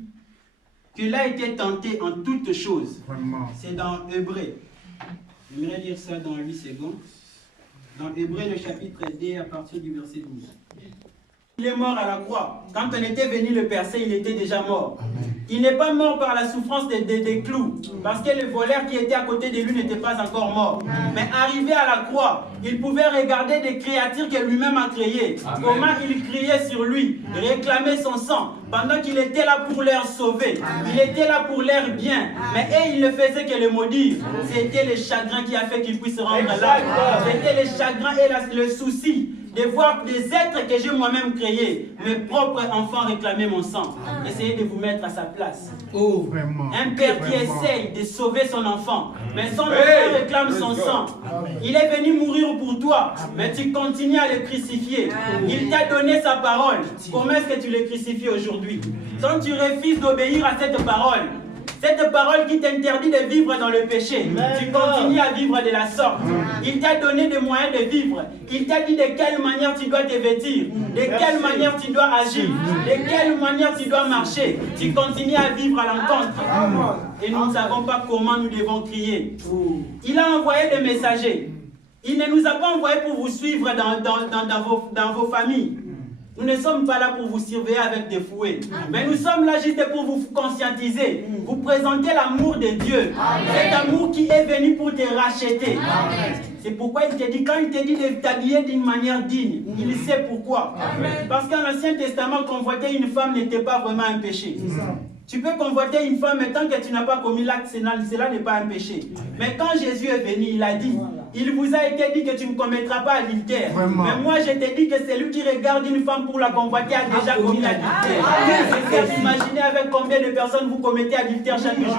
qu'il a été tenté en toutes choses. C'est dans Hébreux. J'aimerais lire ça dans 8 secondes. Dans Hébreux, le chapitre 2, à partir du verset 12. Il est mort à la croix. Quand on était venu le percer, il était déjà mort. Il n'est pas mort par la souffrance des clous, parce que le voleur qui était à côté de lui n'était pas encore mort. Mais arrivé à la croix, il pouvait regarder des créatures que lui-même a créées. Comment il criait sur lui, réclamait son sang, pendant qu'il était là pour leur sauver. Il était là pour leur bien. Mais il ne faisait que le maudire. C'était le chagrin qui a fait qu'il puisse se rendre là. C'était le chagrin et le souci de voir des êtres que j'ai moi-même créés, mes propres enfants réclamer mon sang. Essayez de vous mettre à sa place. Oh, Un père qui essaye de sauver son enfant, mais son enfant réclame son sang. Il est venu mourir pour toi, mais tu continues à le crucifier. Il t'a donné sa parole. Comment est-ce que tu le crucifies aujourd'hui? Quand tu refuses d'obéir à cette parole qui t'interdit de vivre dans le péché, tu continues à vivre de la sorte. Il t'a donné des moyens de vivre. Il t'a dit de quelle manière tu dois te vêtir, de quelle manière tu dois agir, de quelle manière tu dois marcher. Tu continues à vivre à l'encontre. Et nous ne savons pas comment nous devons crier. Il a envoyé des messagers. Il ne nous a pas envoyés pour vous suivre dans vos familles. Nous ne sommes pas là pour vous surveiller avec des fouets. Mais nous sommes là juste pour vous conscientiser, vous présenter l'amour de Dieu. Cet amour qui est venu pour te racheter. C'est pourquoi il te dit, quand il te dit de t'habiller d'une manière digne, il sait pourquoi. Parce qu'en l'Ancien Testament, convoiter une femme n'était pas vraiment un péché. Tu peux convoiter une femme, mais tant que tu n'as pas commis l'acte, cela n'est pas un péché. Mais quand Jésus est venu, il a dit, il vous a été dit que tu ne commettras pas adultère. Mais moi, je t'ai dit que celui qui regarde une femme pour la convoiter a déjà commis l'adultère. Vous imaginez avec combien de personnes vous commettez adultère chaque jour.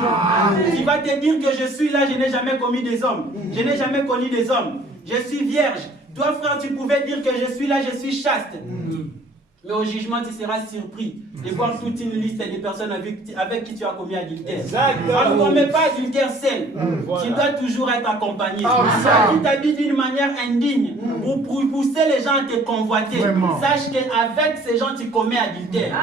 Il va te dire que je suis là, je n'ai jamais commis des hommes. Je n'ai jamais connu des hommes. Je suis vierge. Toi, frère, tu pouvais dire que je suis là, je suis chaste. Mais au jugement, tu seras surpris de voir toute une liste de personnes avec qui tu as commis adultère. On ne commet pas adultère seul. Tu dois toujours être accompagné. Si tu t'habilles d'une manière indigne pour pousser les gens à te convoiter, sache qu'avec ces gens, tu commets adultère.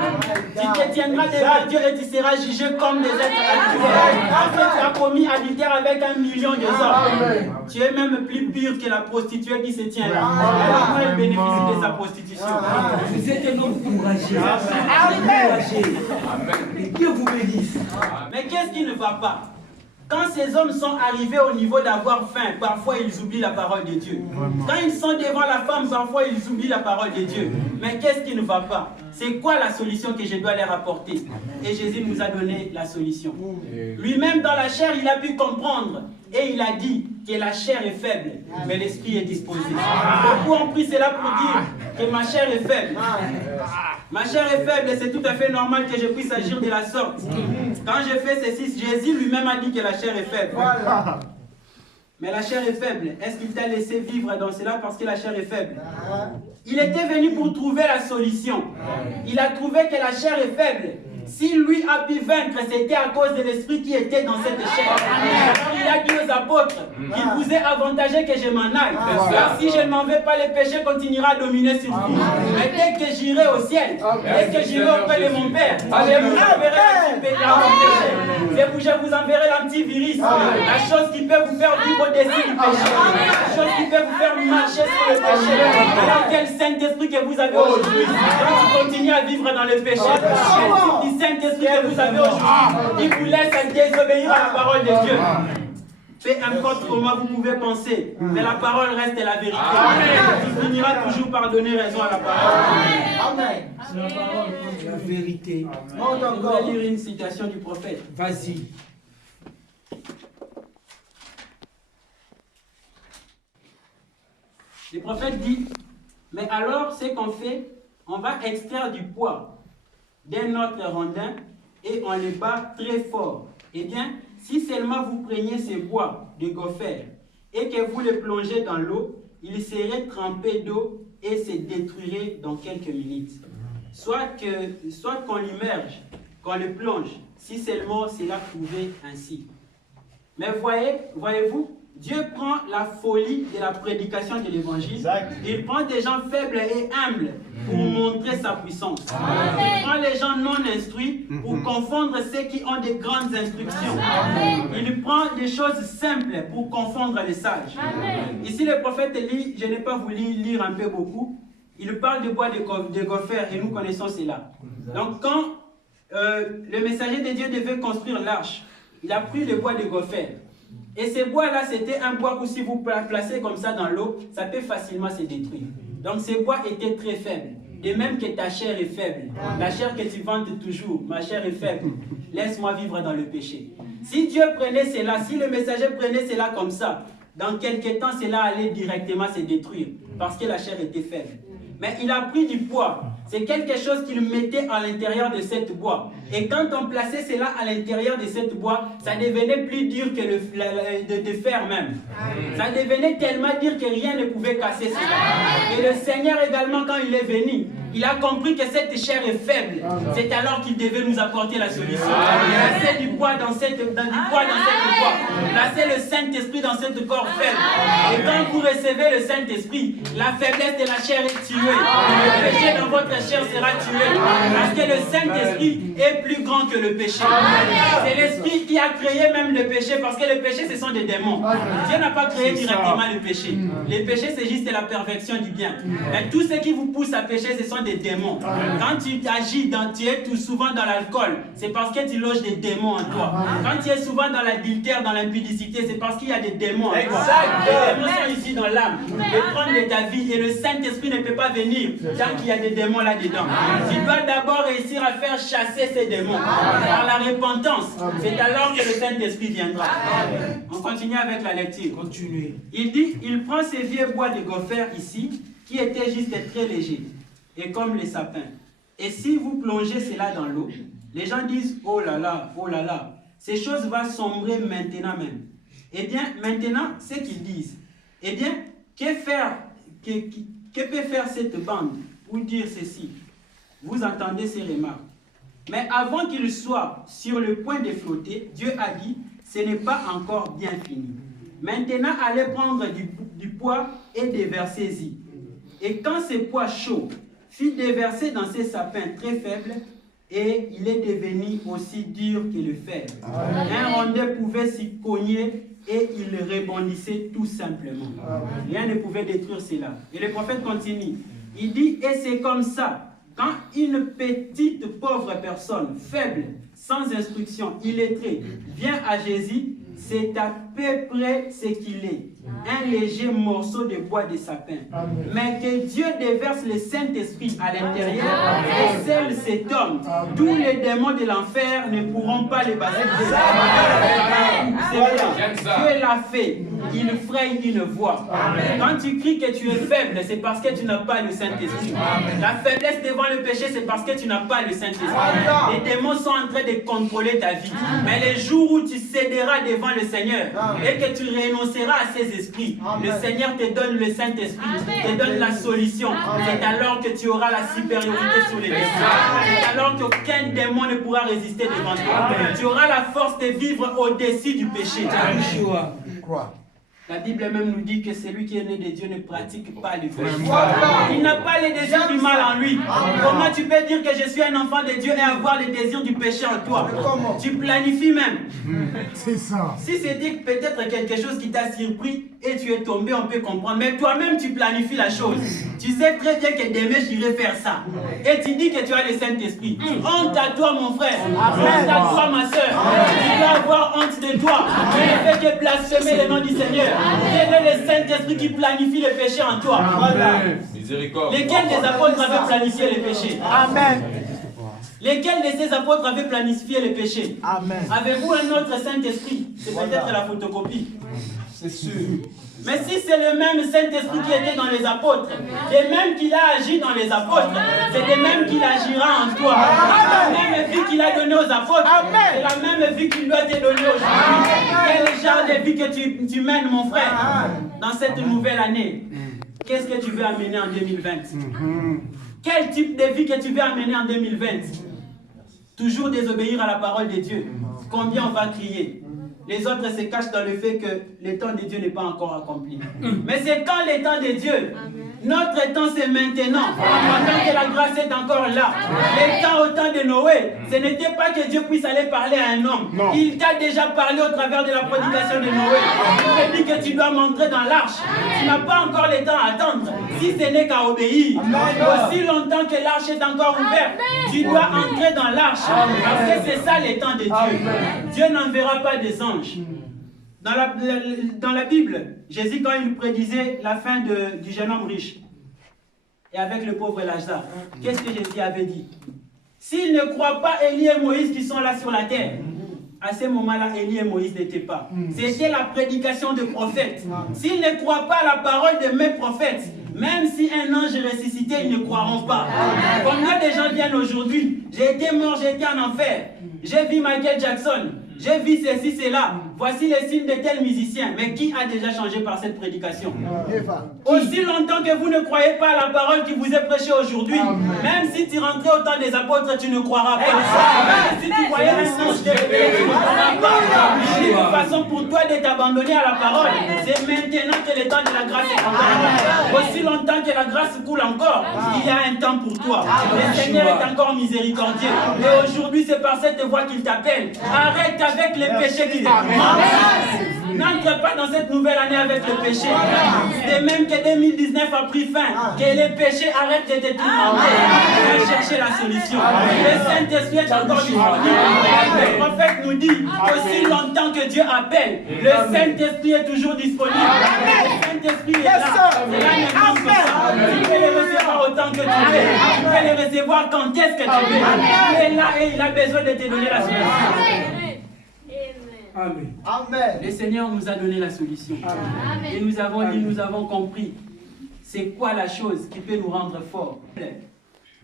Tu te tiendras devant Dieu et tu seras jugé comme des êtres adultères. En fait, tu as commis adultère avec 1 million de hommes. Tu es même plus pur que la prostituée qui se tient là. Elle bénéficie de sa prostitution. vous êtes un homme courageux. Et Dieu vous bénisse. Mais qu'est-ce qui ne va pas? Quand ces hommes sont arrivés au niveau d'avoir faim, parfois ils oublient la parole de Dieu. Quand ils sont devant la femme, parfois ils oublient la parole de Dieu. Mais qu'est-ce qui ne va pas? C'est quoi la solution que je dois leur apporter? Et Jésus nous a donné la solution. Lui-même dans la chair, il a pu comprendre. Et il a dit que la chair est faible, mais l'esprit est disposé. Beaucoup ont pris cela pour dire que ma chair est faible. Ma chair est faible et c'est tout à fait normal que je puisse agir de la sorte. Quand je fais ceci, Jésus lui-même a dit que la chair est faible. Mais la chair est faible. Est-ce qu'il t'a laissé vivre dans cela parce que la chair est faible? Il était venu pour trouver la solution. Il a trouvé que la chair est faible. Si lui a pu vaincre, c'était à cause de l'esprit qui était dans cette chair. Alors il a dit aux apôtres qu'il vous est avantagé que je m'en aille. Car si je ne m'en vais pas, le péché continuera à dominer sur vous. Mais dès que j'irai au ciel, dès que j'irai auprès de mon Père, je vous enverrai je vous enverrai l'antivirus. La chose qui peut vous faire vivre au-dessus du péché. La chose qui peut vous faire marcher sur le péché. Alors quel Saint-Esprit que vous avez aujourd'hui, quand vous continuez à vivre dans le péché, Saint-Esprit que vous avez aujourd'hui, il vous laisse désobéir à la parole de Dieu. Peu importe comment vous pouvez penser, mais la parole reste la vérité. Tu finiras toujours par donner raison à la parole. Amen. La vérité. Je voudrais lire une citation du prophète. Vas-y. Le prophète dit, mais alors, ce qu'on fait, on va extraire du poids d'un autre rondin et on le bat très fort. Eh bien, si seulement vous preniez ces bois de gopher et que vous les plongez dans l'eau, ils seraient trempés d'eau et se détruiraient dans quelques minutes. Soit qu'on l'immerge, qu'on le plonge, si seulement cela pouvait ainsi. Mais voyez-vous, Dieu prend la folie de la prédication de l'évangile. Il prend des gens faibles et humbles pour montrer sa puissance. Amen. Il prend les gens non instruits pour confondre ceux qui ont de grandes instructions. Amen. Il prend des choses simples pour confondre les sages. Amen. Ici, le prophète lit, je n'ai pas voulu lire un peu beaucoup, il parle de bois de gopher et nous connaissons cela. Donc quand le messager de Dieu devait construire l'arche, il a pris le bois de gopher. Et ce bois-là, c'était un bois où si vous placez comme ça dans l'eau, ça peut facilement se détruire. Donc ce bois était très faible. De même que ta chair est faible. La chair que tu vantes toujours, ma chair est faible. Laisse-moi vivre dans le péché. Si Dieu prenait cela, si le messager prenait cela comme ça, dans quelques temps, cela allait directement se détruire. Parce que la chair était faible. Mais il a pris du poids. C'est quelque chose qu'il mettait à l'intérieur de cette bois. Et quand on plaçait cela à l'intérieur de cette bois, ça devenait plus dur que de fer même. Ça devenait tellement dur que rien ne pouvait casser cela. Et le Seigneur également, quand il est venu, il a compris que cette chair est faible. C'est alors qu'il devait nous apporter la solution. Placer du poids dans cette bois. Placer le Saint-Esprit dans cette corps faible. Et quand vous recevez le Saint-Esprit, la faiblesse de la chair est tuée. Le péché dans votre chair sera tué. Parce que le Saint-Esprit est plus grand que le péché. C'est l'Esprit qui a créé même le péché. Parce que le péché, ce sont des démons. Dieu n'a pas créé directement le péché. Le péché, c'est juste la perfection du bien. Mais tout ce qui vous pousse à pécher, ce sont des démons. Quand tu agis, tu es tout souvent dans l'alcool, c'est parce que tu loges des démons en toi. Quand tu es souvent dans l'adultère, dans l'impudicité, c'est parce qu'il y a des démons en toi. Les démons sont ici dans l'âme. Ils prennent de ta vie et le Saint-Esprit ne peut pas venir tant qu'il y a des démons là-dedans. Tu dois d'abord réussir à faire chasser ces démons par la repentance. C'est alors que le Saint-Esprit viendra. On continue avec la lecture. Continuez. Il dit, il prend ces vieux bois de gopher ici, qui étaient juste très légers, et comme les sapins. Et si vous plongez cela dans l'eau, les gens disent, oh là là, ces choses vont sombrer maintenant même. Eh bien, maintenant, ce qu'ils disent, eh bien, que peut faire cette bande pour dire ceci? Vous entendez ces remarques. Mais avant qu'il soit sur le point de flotter, Dieu a dit, ce n'est pas encore bien fini. Maintenant, allez prendre du poids et déversez-y. Et quand ce poids chaud fut déversé dans ces sapins très faibles, et il est devenu aussi dur que le fer. Un rondin pouvait s'y cogner et il rebondissait tout simplement. Rien ne pouvait détruire cela. Et le prophète continue. Il dit, et c'est comme ça, quand une petite pauvre personne, faible, sans instruction, illettrée, vient à Jésus, c'est à peu près ce qu'il est. Un léger morceau de bois de sapin. Mais que Dieu déverse le Saint-Esprit à l'intérieur et scelle cet homme. Tous les démons de l'enfer ne pourront pas le balayer. Dieu l'a fait. Il fraye une voix. Quand tu cries que tu es faible, c'est parce que tu n'as pas le Saint-Esprit. La faiblesse devant le péché, c'est parce que tu n'as pas le Saint-Esprit. Les démons sont en train de contrôler ta vie. Mais les jours où tu céderas devant le Seigneur et que tu renonceras à ces esprits, le Seigneur te donne le Saint-Esprit, te donne la solution. C'est alors que tu auras la supériorité sur les démons. C'est alors qu'aucun démon ne pourra résister devant toi. Tu auras la force de vivre au-dessus du péché. La Bible même nous dit que celui qui est né de Dieu ne pratique pas le péché. Il n'a pas les désirs du mal en lui. Comment tu peux dire que je suis un enfant de Dieu et avoir les désirs du péché en toi? Tu planifies même. C'est ça. Si c'était peut-être quelque chose qui t'a surpris et tu es tombé, on peut comprendre. Mais toi-même, tu planifies la chose. Tu sais très bien que demain, j'irai faire ça. Et tu dis que tu as le Saint-Esprit. Honte à toi, mon frère. Honte à toi, ma soeur. Tu dois avoir honte de toi. Tu ne fais que blasphémer le nom du Seigneur. Quel est le Saint-Esprit qui planifie le péché en toi? Amen. Lesquels des apôtres avaient planifié le péché? Amen. Lesquels de ces apôtres avaient planifié les péchés? Amen. Avez-vous un autre Saint-Esprit? C'est peut-être la photocopie. C'est sûr. Mais si c'est le même Saint-Esprit qui était dans les apôtres, les mêmes qu'il a agi dans les apôtres, c'est les mêmes qu'il agira en toi. La même vie qu'il a donnée aux apôtres, c'est la même vie qu'il doit te donner aujourd'hui. Quel genre de vie que tu mènes, mon frère, dans cette nouvelle année? Qu'est-ce que tu veux amener en 2020? Quel type de vie que tu veux amener en 2020? Toujours désobéir à la parole de Dieu. Combien on va crier? Les autres se cachent dans le fait que le temps de Dieu n'est pas encore accompli. Mais c'est quand le temps de Dieu. Notre temps, c'est maintenant. Pendant que la grâce est encore là. Le temps au temps de Noé, ce n'était pas que Dieu puisse aller parler à un homme. Non. Il t'a déjà parlé au travers de la prédication de Noé. Il te dit que tu dois monter dans l'arche. Tu n'as pas encore le temps à attendre. Si ce n'est qu'à obéir. Aussi longtemps que l'arche est encore ouverte, tu dois entrer dans l'arche. Parce que c'est ça le temps de Dieu. Dieu n'enverra pas des anges. Dans la Bible, Jésus, quand il prédisait la fin du jeune homme riche, et avec le pauvre Lazare, qu'est-ce que Jésus avait dit? S'il ne croit pas Élie et Moïse qui sont là sur la terre, à ce moment-là, Élie et Moïse n'étaient pas. C'était la prédication de prophètes. S'ils ne croient pas la parole de mes prophètes, même si un ange est ressuscité, ils ne croiront pas. Combien de gens viennent aujourd'hui? J'ai été mort, j'ai été en enfer. J'ai vu Michael Jackson. J'ai vu ceci, cela. Voici les signes de tels musiciens. Mais qui a déjà changé par cette prédication? Aussi longtemps que vous ne croyez pas à la parole qui vous est prêchée aujourd'hui, même si tu rentrais au temps des apôtres, tu ne croiras pas. Même si tu voyais un ange te révéler, tu ne croiras pas. De toute façon, pour toi de t'abandonner à la parole, c'est maintenant que le temps de la grâce est encore. Aussi longtemps que la grâce coule encore, il y a un temps pour toi. Le Seigneur est encore miséricordieux. Et aujourd'hui, c'est par cette voix qu'il t'appelle. Arrête avec les péchés qui te tourmentent. N'entre pas dans cette nouvelle année avec le péché. De même que 2019 a pris fin, que les péchés arrêtent de te tourmenter. Viens chercher la solution. Le Saint-Esprit est encore disponible. Le prophète nous dit qu'aussi longtemps que Dieu appelle, le Saint-Esprit est toujours disponible. Le Saint-Esprit est là. Cela ne manque pas. Tu peux le recevoir autant que tu veux. Tu peux le recevoir quand est-ce que tu veux. Tu es là et il a besoin de te donner la solution. Amen. Amen. Le Seigneur nous a donné la solution. Amen. Et nous avons dit, nous avons compris. C'est quoi la chose qui peut nous rendre forts?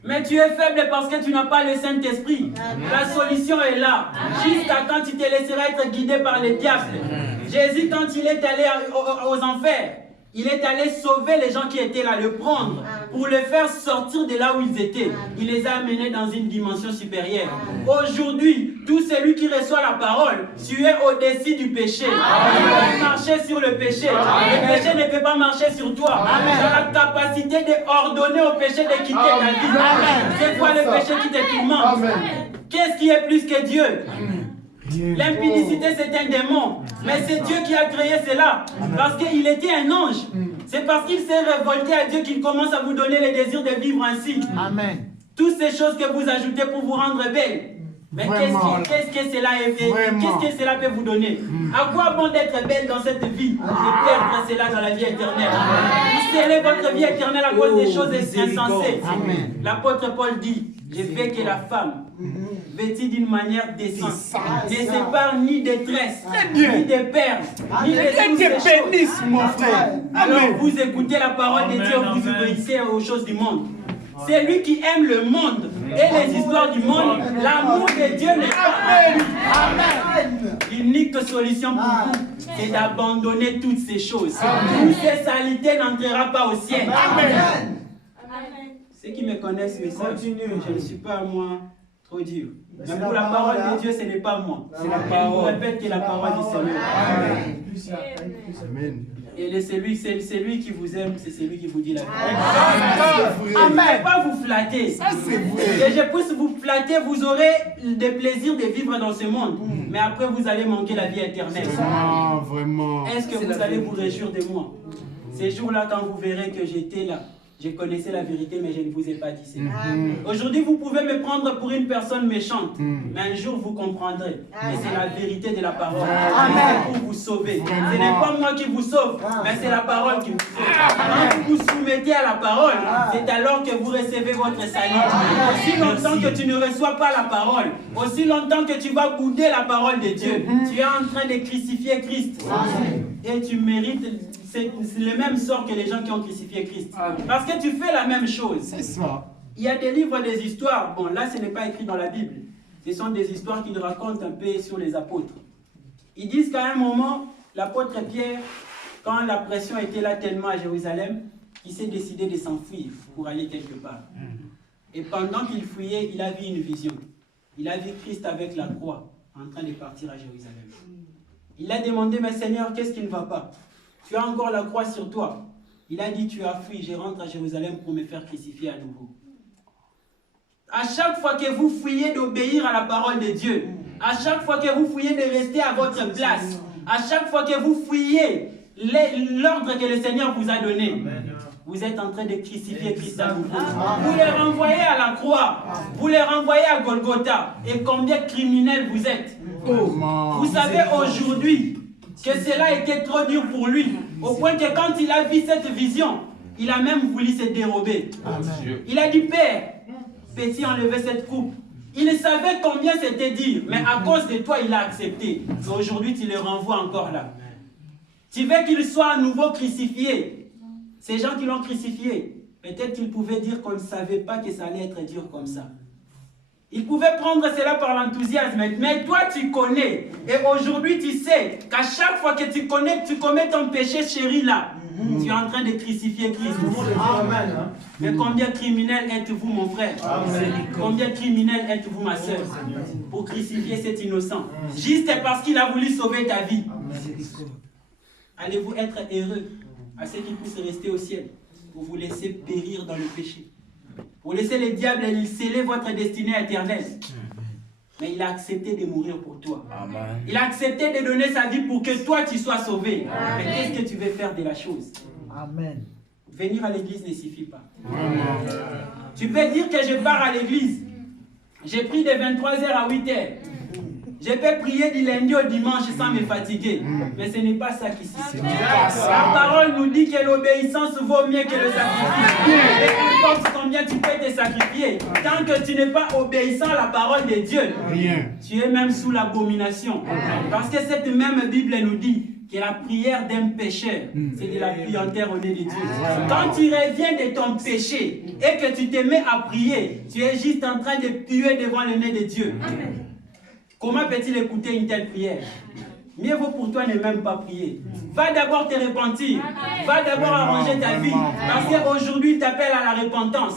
Mais tu es faible parce que tu n'as pas le Saint-Esprit. La solution est là. Jusqu'à quand tu te laisseras être guidé par les diables. Jésus, quand il est allé aux enfers, il est allé sauver les gens qui étaient là, le prendre, pour le faire sortir de là où ils étaient. Il les a amenés dans une dimension supérieure. Aujourd'hui, tout celui qui reçoit la parole, tu es au-dessus du péché. Tu peux marcher sur le péché. Le péché ne peut pas marcher sur toi. Tu as la capacité d'ordonner au péché de quitter ta vie. C'est quoi le péché qui te tourmente? Qu'est-ce qui est plus que Dieu? L'impudicité, c'est un démon. Mais c'est Dieu qui a créé cela. Parce qu'il était un ange. C'est parce qu'il s'est révolté à Dieu qu'il commence à vous donner le désir de vivre ainsi. Amen. Toutes ces choses que vous ajoutez pour vous rendre belle. Mais qu'est-ce que cela peut vous donner? À quoi bon d'être belle dans cette vie et perdre cela dans la vie éternelle? Vous scellez votre vie éternelle à cause des choses insensées. L'apôtre Paul dit, je veux que la femme, vêtue d'une manière décente, ne sépare ni des tresses, ni des perles, ni des choses. Mon frère. Alors vous écoutez la parole de Dieu, vous obéissez aux choses du monde. C'est lui qui aime le monde et les histoires du monde. L'amour de Dieu n'est pas Amen. L'unique solution pour vous, c'est d'abandonner toutes ces choses. Toutes ces saletés n'entrera pas au ciel. Amen. Ceux qui me connaissent, mais ça, je ne suis pas moi trop dur. Mais pour la parole de Dieu, ce n'est pas moi. C'est la parole. Je vous répète que la parole du Seigneur. Amen. Et c'est lui qui vous aime, c'est celui qui vous dit la vérité. Amen. Je ne vais pas vous flatter. Ça, c'est vrai. Et je puisse vous flatter, vous aurez des plaisirs de vivre dans ce monde. Mais après, vous allez manquer la vie éternelle. Vraiment. Est-ce que vous allez vous réjouir de moi? Ces jours-là, quand vous verrez que j'étais là, je connaissais la vérité, mais je ne vous ai pas dit cela. Aujourd'hui, vous pouvez me prendre pour une personne méchante, mais un jour, vous comprendrez. Mais c'est la vérité de la parole. C'est pour vous sauver. Ce n'est pas moi qui vous sauve, mais c'est la parole qui vous sauve. Quand vous vous soumettez à la parole, c'est alors que vous recevez votre salut. Aussi longtemps que tu ne reçois pas la parole, aussi longtemps que tu vas bouder la parole de Dieu, tu es en train de crucifier Christ. Et tu mérites, c'est le même sort que les gens qui ont crucifié Christ. Parce que tu fais la même chose. C'est ça. Il y a des livres, des histoires. Bon, là, ce n'est pas écrit dans la Bible. Ce sont des histoires qu'ils racontent un peu sur les apôtres. Ils disent qu'à un moment, l'apôtre Pierre, quand la pression était là tellement à Jérusalem, il s'est décidé de s'enfuir pour aller quelque part. Et pendant qu'il fuyait, il a vu une vision. Il a vu Christ avec la croix en train de partir à Jérusalem. Il a demandé, mais Seigneur, qu'est-ce qui ne va pas? Tu as encore la croix sur toi. Il a dit, tu as fui, je rentre à Jérusalem pour me faire crucifier à nouveau. À chaque fois que vous fuyez d'obéir à la parole de Dieu, à chaque fois que vous fuyez de rester à votre place, à chaque fois que vous fuyez l'ordre que le Seigneur vous a donné, vous êtes en train de crucifier Christ à nouveau. Vous les renvoyez à la croix, vous les renvoyez à Golgotha. Et combien de criminels vous êtes? Vous savez aujourd'hui que cela était trop dur pour lui, au point que quand il a vu cette vision, il a même voulu se dérober. Il a dit, Père, peux-tu enlever cette coupe? Il savait combien c'était dur, mais à cause de toi, il a accepté. Et aujourd'hui, tu le renvoies encore là. Tu veux qu'il soit à nouveau crucifié. Ces gens qui l'ont crucifié, peut-être qu'ils pouvaient dire qu'on ne savait pas que ça allait être dur comme ça. Ils pouvaient prendre cela par l'enthousiasme, mais toi tu connais. Et aujourd'hui tu sais qu'à chaque fois que tu commets ton péché chéri là, tu es en train de crucifier Christ. Amen. Mais combien de criminels êtes-vous mon frère? Combien de criminels êtes-vous ma soeur? Pour crucifier cet innocent. Juste parce qu'il a voulu sauver ta vie. Allez-vous être heureux à ceux qui puissent rester au ciel pour vous laisser périr dans le péché? Vous laissez le diable sceller votre destinée éternelle. Mais il a accepté de mourir pour toi. Amen. Il a accepté de donner sa vie pour que toi tu sois sauvé. Amen. Mais qu'est-ce que tu veux faire de la chose? Amen. Venir à l'église ne suffit pas. Amen. Tu peux dire que je pars à l'église. J'ai pris de 23h à 8h. Je peux prier du lundi au dimanche sans me fatiguer. Mais ce n'est pas ça qui suffit. La parole nous dit que l'obéissance vaut mieux que le sacrifice. Et peu importe combien tu peux te sacrifier, tant que tu n'es pas obéissant à la parole de Dieu, tu es même sous l'abomination. Parce que cette même Bible nous dit que la prière d'un pécheur, c'est de la puanteur au nez de Dieu. Quand tu reviens de ton péché et que tu te mets à prier, tu es juste en train de puer devant le nez de Dieu. Comment peut-il écouter une telle prière? Mieux vaut pour toi ne même pas prier. Va d'abord te repentir. Va d'abord arranger ta vie. Parce qu'aujourd'hui, tu appelles à la repentance.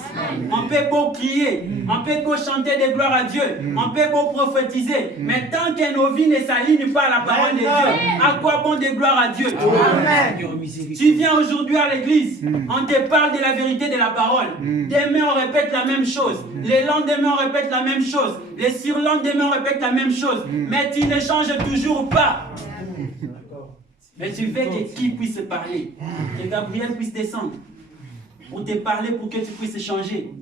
On peut beau crier. On peut beau chanter des gloires à Dieu. On peut beau prophétiser. Mais tant que nos vies ne s'alignent pas à la parole de Dieu, à quoi bon de gloire à Dieu? Amen. Tu viens aujourd'hui à l'église. On te parle de la vérité de la parole. Demain, on répète la même chose. Le lendemain, on répète la même chose. Le surlendemain, on répète la même chose. Mais tu ne changes toujours pas. Mais tu veux que qui puisse parler, que Gabriel puisse descendre pour te parler, pour que tu puisses changer.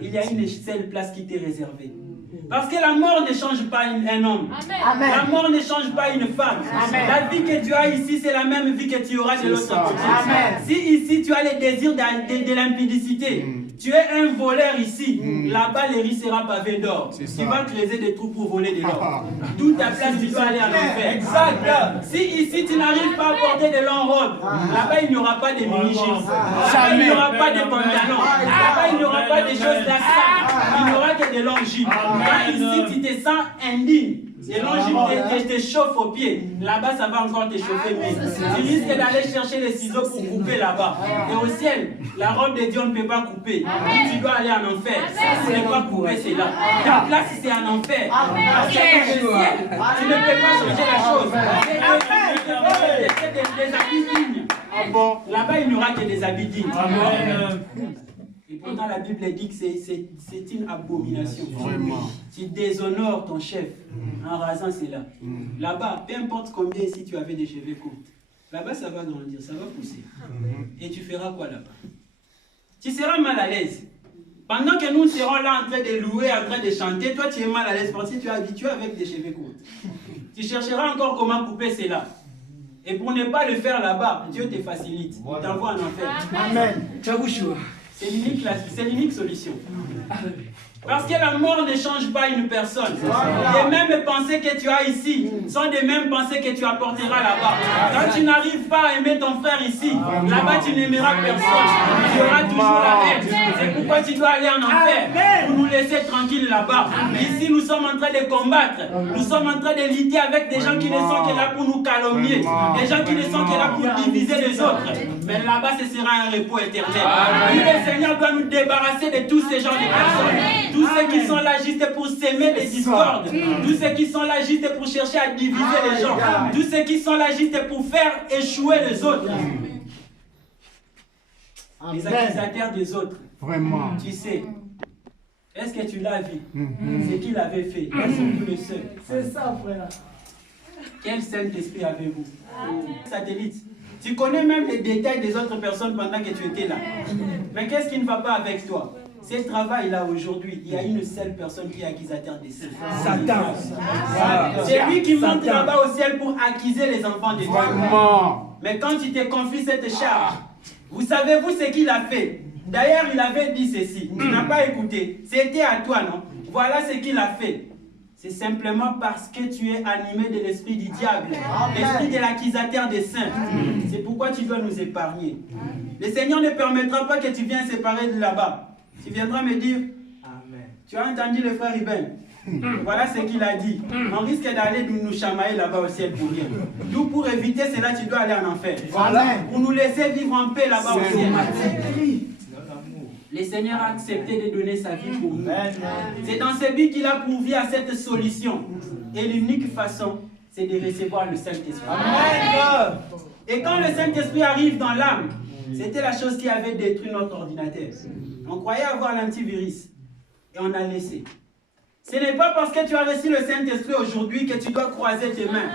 Il y a une seule place qui t'est réservée. Parce que la mort ne change pas un homme. Amen. La mort ne change pas une femme. Amen. La vie que tu as ici, c'est la même vie que tu auras de l'autre côté. Si ici tu as les désirs de l'impudicité, tu es un voleur ici, là-bas le riz sera pavé d'or. Tu vas creuser des trous pour voler de l'or. Toute ta place, tu dois aller en enfer. Exact. Si ici tu n'arrives pas à porter de longues robes, là-bas il n'y aura pas de mini-jeans. Là-bas il n'y aura pas de pantalons. Là-bas il n'y aura pas de choses d'assaut. Il n'y aura que de longues jupes. Quand ici tu te sens indigne, et longues te chauffe aux pieds, là-bas ça va encore te chauffer, mais tu risques d'aller chercher les ciseaux pour couper là-bas. Et au ciel, la robe de Dieu on ne peut pas couper. Tu dois aller en enfer. Tu ne peux pas couper cela. Ta place c'est en enfer. Parce que au ciel, tu ne peux pas changer la chose. Des habits dignes. Là-bas il n'y aura que des habits dignes. Et pourtant la Bible dit que c'est une abomination. Tu déshonores ton chef en rasant cela. Là-bas, peu importe combien si tu avais des cheveux courts, là-bas ça va grandir, ça va pousser. Et tu feras quoi là-bas? tu seras mal à l'aise. Pendant que nous serons là en train de louer, en train de chanter, toi tu es mal à l'aise parce que tu es habitué avec des cheveux courts. Tu chercheras encore comment couper cela. Et pour ne pas le faire là-bas, Dieu te facilite. Il t'envoie en enfer. Amen. C'est l'unique solution. Parce que la mort ne change pas une personne. Les mêmes pensées que tu as ici sont les mêmes pensées que tu apporteras là-bas. Quand tu n'arrives pas à aimer ton frère ici, là-bas tu n'aimeras personne. Tu auras toujours la haine. C'est pourquoi tu dois aller en enfer pour nous laisser tranquilles là-bas. Ici nous sommes en train de combattre. Nous sommes en train de lutter avec des gens qui ne sont que là pour nous calomnier. Des gens qui ne sont que là pour diviser les autres. Mais là-bas ce sera un repos éternel. Et le Seigneur doit nous débarrasser de tous ces genres de personnes. Tous ceux qui sont là juste pour s'aimer des discordes, tous ceux qui sont là juste pour chercher à diviser les gens, tous ceux qui sont là juste pour faire échouer les autres. Les accusateurs des autres. Vraiment. Tu sais, est-ce que tu l'as vu? Ce qu'il avait fait, elles sont tous les seuls. C'est ça, frère. Quel Saint-Esprit avez-vous? Satellite. Tu connais même les détails des autres personnes pendant que tu étais là. Mais qu'est-ce qui ne va pas avec toi? Ce travail-là aujourd'hui, il y a une seule personne qui est accusateur des cieux. Satan. C'est lui qui monte là-bas au ciel pour accuser les enfants de Dieu. Mais quand tu te confies cette charge, vous savez-vous ce qu'il a fait? D'ailleurs, il avait dit ceci. Tu n'as pas écouté. C'était à toi, non? Voilà ce qu'il a fait. C'est simplement parce que tu es animé de l'esprit du diable, l'esprit de l'accusateur des saints. C'est pourquoi tu dois nous épargner. Le Seigneur ne permettra pas que tu viennes séparer de là-bas. Tu viendras me dire, Amen. Tu as entendu le frère Iben? Voilà ce qu'il a dit. On risque d'aller nous chamailler là-bas au ciel pour rien. D'où pour éviter cela, tu dois aller en enfer. Pour nous laisser vivre en paix là-bas au ciel. Le Seigneur a accepté de donner sa vie pour nous. C'est dans ce but qu'il a pourvu à cette solution. Et l'unique façon, c'est de recevoir le Saint-Esprit. Et quand le Saint-Esprit arrive dans l'âme, c'était la chose qui avait détruit notre ordinateur. On croyait avoir l'antivirus et on a laissé. Ce n'est pas parce que tu as reçu le Saint-Esprit aujourd'hui que tu dois croiser tes mains.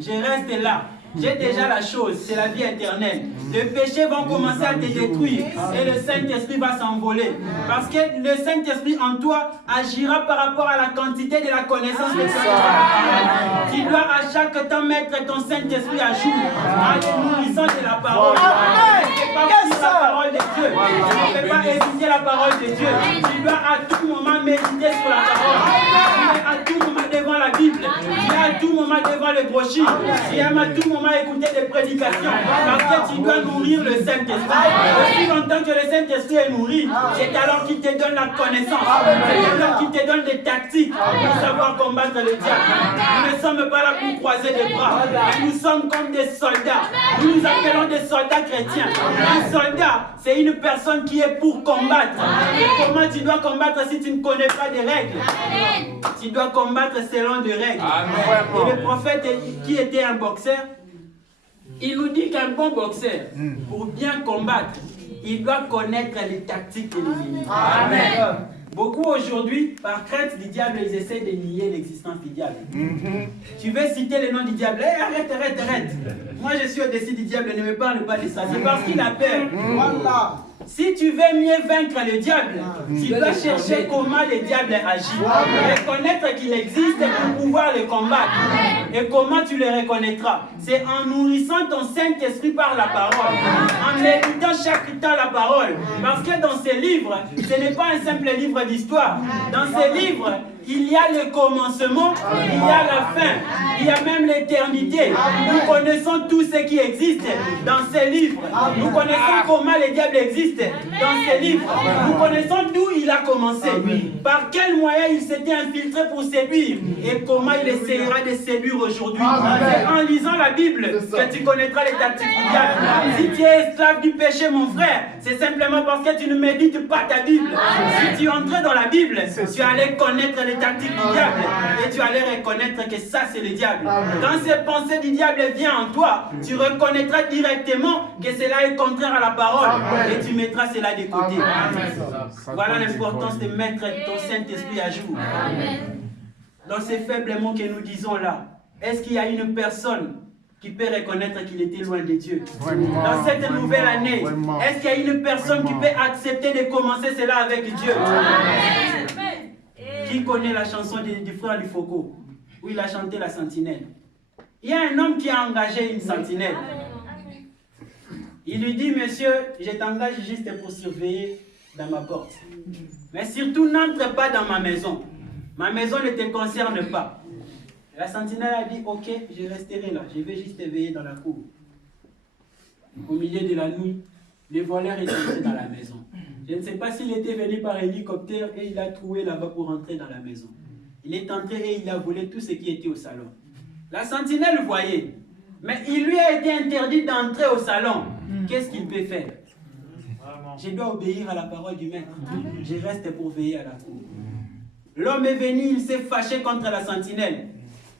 Je reste là. J'ai déjà la chose, c'est la vie éternelle. Les péchés vont commencer à te détruire et le Saint-Esprit va s'envoler. Parce que le Saint-Esprit en toi agira par rapport à la quantité de la connaissance que tu as. Tu dois à chaque temps mettre ton Saint-Esprit à jour en le nourrissant de la parole. Tu ne peux pas fuir la parole de Dieu. Tu ne peux pas éviter la parole de Dieu. Tu dois à tout moment méditer sur la parole. Tu es à tout moment devant la Bible. Tu es à tout moment devant les brochures. Tu aimes à tout moment écouter des prédications parce que tu dois nourrir le Saint-Esprit. Aussi longtemps que le Saint-Esprit est nourri, c'est alors qu'il te donne la connaissance, c'est alors qu'il te donne des tactiques pour savoir combattre le diable. Nous ne sommes pas là pour croiser les bras, mais nous sommes comme des soldats. Nous nous appelons des soldats chrétiens. Un soldat, c'est une personne qui est pour combattre. Et comment tu dois combattre si tu ne connais pas des règles? Tu dois combattre selon des règles. Et le prophète qui était un boxeur, il nous dit qu'un bon boxeur, pour bien combattre, il doit connaître les tactiques de l'ennemi. Amen. Beaucoup aujourd'hui, par crainte du diable, ils essaient de nier l'existence du diable. Tu veux citer le nom du diable? Hey, arrête. Moi, je suis au-dessus du diable, ne me parle pas de ça. C'est parce qu'il a peur. Voilà. Si tu veux mieux vaincre le diable, tu dois chercher comment le diable agit. Reconnaître qu'il existe pour pouvoir le combattre. Et comment tu le reconnaîtras? C'est en nourrissant ton Saint-Esprit par la parole. En écoutant chaque temps la parole. Parce que dans ces livres, ce n'est pas un simple livre d'histoire. Dans ces livres, il y a le commencement, il y a la fin, il y a même l'éternité. Nous connaissons tout ce qui existe dans ces livres. Nous connaissons comment le diable existe dans ces livres. Nous connaissons d'où il a commencé. Par quel moyen il s'était infiltré pour séduire. Et comment il essaiera de séduire aujourd'hui. C'est en lisant la Bible que tu connaîtras les tactiques du diable. Si tu es esclave du péché, mon frère, c'est simplement parce que tu ne médites pas ta Bible. Si tu entrais dans la Bible, tu allais connaître les tactiques du diable et tu allais reconnaître que ça c'est le diable. Quand ces pensées du diable viennent en toi, tu reconnaîtras directement que cela est contraire à la parole et tu mettras cela de côté. Voilà l'importance de mettre ton Saint-Esprit à jour. Dans ces faibles mots que nous disons là, est-ce qu'il y a une personne qui peut reconnaître qu'il était loin de Dieu? Vraiment, Dans cette nouvelle année, vraiment. est-ce qu'il y a une personne qui peut accepter de commencer cela avec Dieu? Qui connaît la chanson du frère Lifoko, où il a chanté la sentinelle? Il y a un homme qui a engagé une sentinelle. Il lui dit, monsieur, je t'engage juste pour surveiller dans ma porte. Mais surtout, n'entre pas dans ma maison. Ma maison ne te concerne pas. La sentinelle a dit, ok, je resterai là. Je vais juste veiller dans la cour. Au milieu de la nuit, le voleur est entré dans la maison. Je ne sais pas s'il était venu par hélicoptère et il a trouvé là-bas pour entrer dans la maison. Il est entré et il a volé tout ce qui était au salon. La sentinelle voyait, mais il lui a été interdit d'entrer au salon. Qu'est-ce qu'il peut faire? Je dois obéir à la parole du maître. Je reste pour veiller à la cour. L'homme est venu, il s'est fâché contre la sentinelle.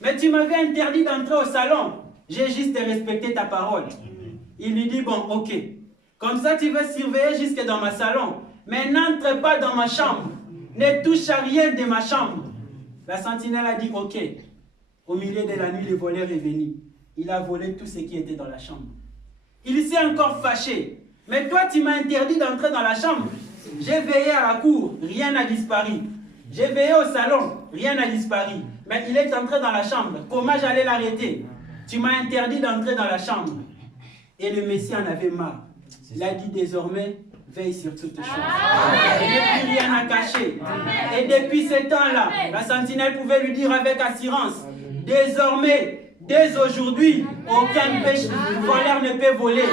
Mais tu m'avais interdit d'entrer au salon. J'ai juste respecté ta parole. Il lui dit, bon, ok. Comme ça, tu vas surveiller jusque dans ma salon. Mais n'entre pas dans ma chambre. Ne touche à rien de ma chambre. La sentinelle a dit, ok. Au milieu de la nuit, le voleur est venu. Il a volé tout ce qui était dans la chambre. Il s'est encore fâché. Mais toi, tu m'as interdit d'entrer dans la chambre. J'ai veillé à la cour, rien n'a disparu. J'ai veillé au salon, rien n'a disparu. Mais il est entré dans la chambre. Comment j'allais l'arrêter? Tu m'as interdit d'entrer dans la chambre. Et le Messie en avait marre. Il a dit désormais, veille sur toutes choses. Il n'y a plus rien à cacher. Et depuis ce temps-là, la sentinelle pouvait lui dire avec assurance, désormais, dès aujourd'hui, aucun péché voleur ne peut voler.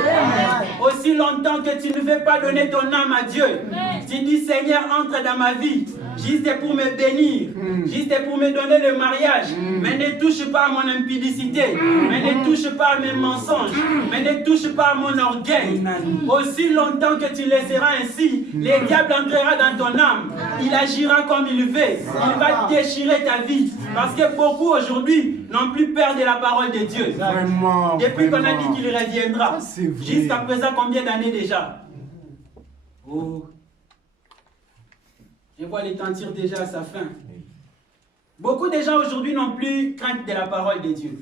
Aussi longtemps que tu ne veux pas donner ton âme à Dieu, tu dis Seigneur, entre dans ma vie, juste pour me bénir, juste pour me donner le mariage, mais ne touche pas à mon impudicité, mais ne touche pas à mes mensonges, mais ne touche pas à mon orgueil. Aussi longtemps que tu laisseras ainsi, le diable entrera dans ton âme, il agira comme il veut, il va déchirer ta vie, parce que beaucoup aujourd'hui n'ont plus peur de la parole de Dieu. Vraiment, depuis qu'on a vraiment. dit qu'il reviendra. Jusqu'à présent, combien d'années déjà? Oh. Je vois les temps tire déjà à sa fin. Beaucoup de gens aujourd'hui n'ont plus crainte de la parole de Dieu.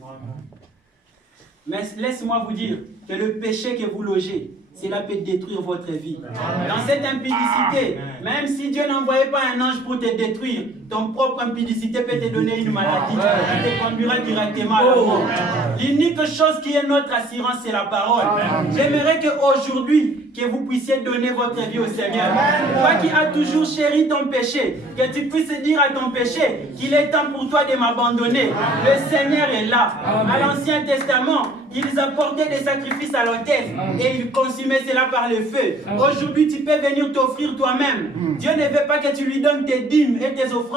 Mais laisse-moi vous dire que le péché que vous logez, cela peut détruire votre vie. Dans cette impudicité, même si Dieu n'envoyait pas un ange pour te détruire, ton propre impudicité peut te donner une maladie qui te conduira directement à la mort. L'unique chose qui est notre assurance, c'est la parole. J'aimerais qu'aujourd'hui, que vous puissiez donner votre vie au Seigneur. Toi qui as toujours chéri ton péché, que tu puisses dire à ton péché qu'il est temps pour toi de m'abandonner. Le Seigneur est là. À l'Ancien Testament, ils apportaient des sacrifices à l'autel et ils consumaient cela par le feu. Aujourd'hui, tu peux venir t'offrir toi-même. Dieu ne veut pas que tu lui donnes tes dîmes et tes offrandes.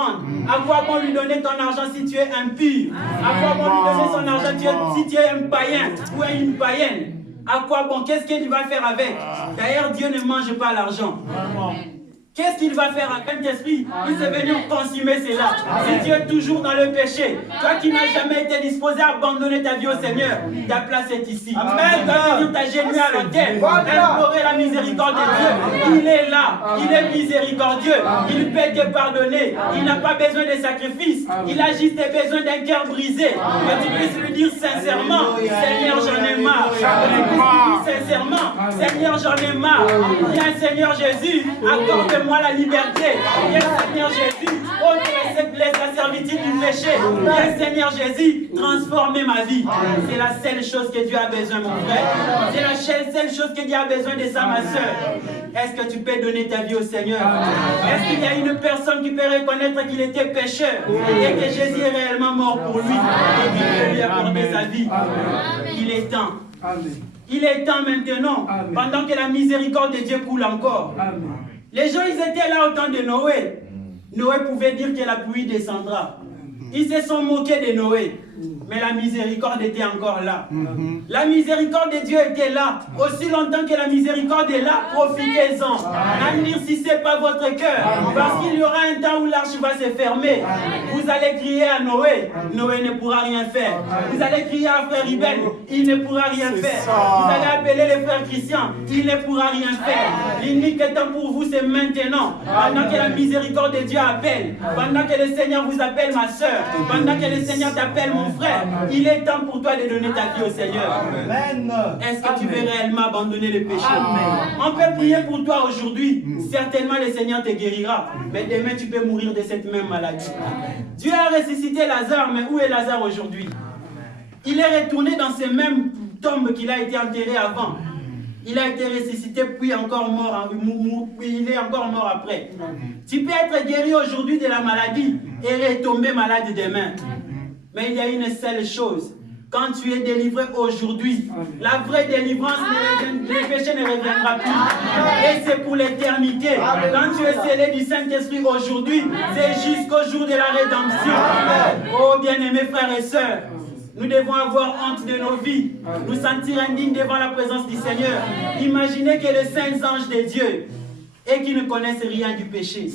À quoi bon lui donner ton argent si tu es impur? À quoi bon lui donner son argent si tu es un païen ou une païenne? À quoi bon? Qu'est-ce qu'il va faire avec? D'ailleurs, Dieu ne mange pas l'argent. Qu'est-ce qu'il va faire avec l'esprit? Il s'est venu consumer cela. Si tu es toujours dans le péché, toi qui n'as jamais été disposé à abandonner ta vie au Seigneur, ta place est ici. Amen. Tu t'as génu à l'autel, implorer la miséricorde de Dieu. Il est là, il est miséricordieux, il peut te pardonner. Il n'a pas besoin de sacrifice, il a juste besoin d'un cœur brisé. Que tu puisses lui dire sincèrement, Seigneur, j'en ai marre. Que tu puisses lui dire sincèrement, Seigneur, j'en ai marre. Viens, Seigneur Jésus, accorde-moi la liberté. Viens Seigneur Jésus, ôte la servitude du péché. Viens Seigneur Jésus, transformer ma vie. C'est la seule chose que Dieu a besoin, mon frère. C'est la seule chose que Dieu a besoin de ça, ma soeur. Est-ce que tu peux donner ta vie au Seigneur? Est-ce qu'il y a une personne qui peut reconnaître qu'il était pécheur et que Jésus est réellement mort pour lui et qu'il peut lui accorder sa vie? Il est temps. Il est temps maintenant, pendant que la miséricorde de Dieu coule encore. Les gens, ils étaient là au temps de Noé. Noé pouvait dire que la pluie descendra. Ils se sont moqués de Noé. Mais la miséricorde était encore là. La miséricorde de Dieu était là. Aussi longtemps que la miséricorde est là, profitez-en. N'endurcissez pas votre cœur. Parce qu'il y aura un temps où l'arche va se fermer. Vous allez crier à Noé. Noé ne pourra rien faire. Vous allez crier à frère Ibel. Il ne pourra rien faire. Vous allez appeler les frères Christian. Il ne pourra rien faire. L'unique temps pour vous, c'est maintenant. Pendant que la miséricorde de Dieu appelle. Pendant que le Seigneur vous appelle, ma soeur. Pendant que le Seigneur t'appelle, mon frère. Il est temps pour toi de donner ta vie au Seigneur. Amen. Est-ce que tu veux réellement abandonner le péché? Amen. On peut prier pour toi aujourd'hui. Certainement le Seigneur te guérira. Mais demain tu peux mourir de cette même maladie. Dieu a ressuscité Lazare, mais où est Lazare aujourd'hui? Il est retourné dans ces mêmes tombes qu'il a été enterré avant. Il a été ressuscité, puis encore mort, il est encore mort après. Tu peux être guéri aujourd'hui de la maladie et retomber malade demain. Mais il y a une seule chose. Quand tu es délivré aujourd'hui, la vraie délivrance, le péché ne reviendra plus. Et c'est pour l'éternité. Quand tu es scellé du Saint-Esprit aujourd'hui, c'est jusqu'au jour de la rédemption. Oh bien-aimés frères et sœurs, nous devons avoir honte de nos vies, nous sentir indignes devant la présence du Seigneur. Imaginez que les saints anges de Dieu, et qui ne connaissent rien du péché,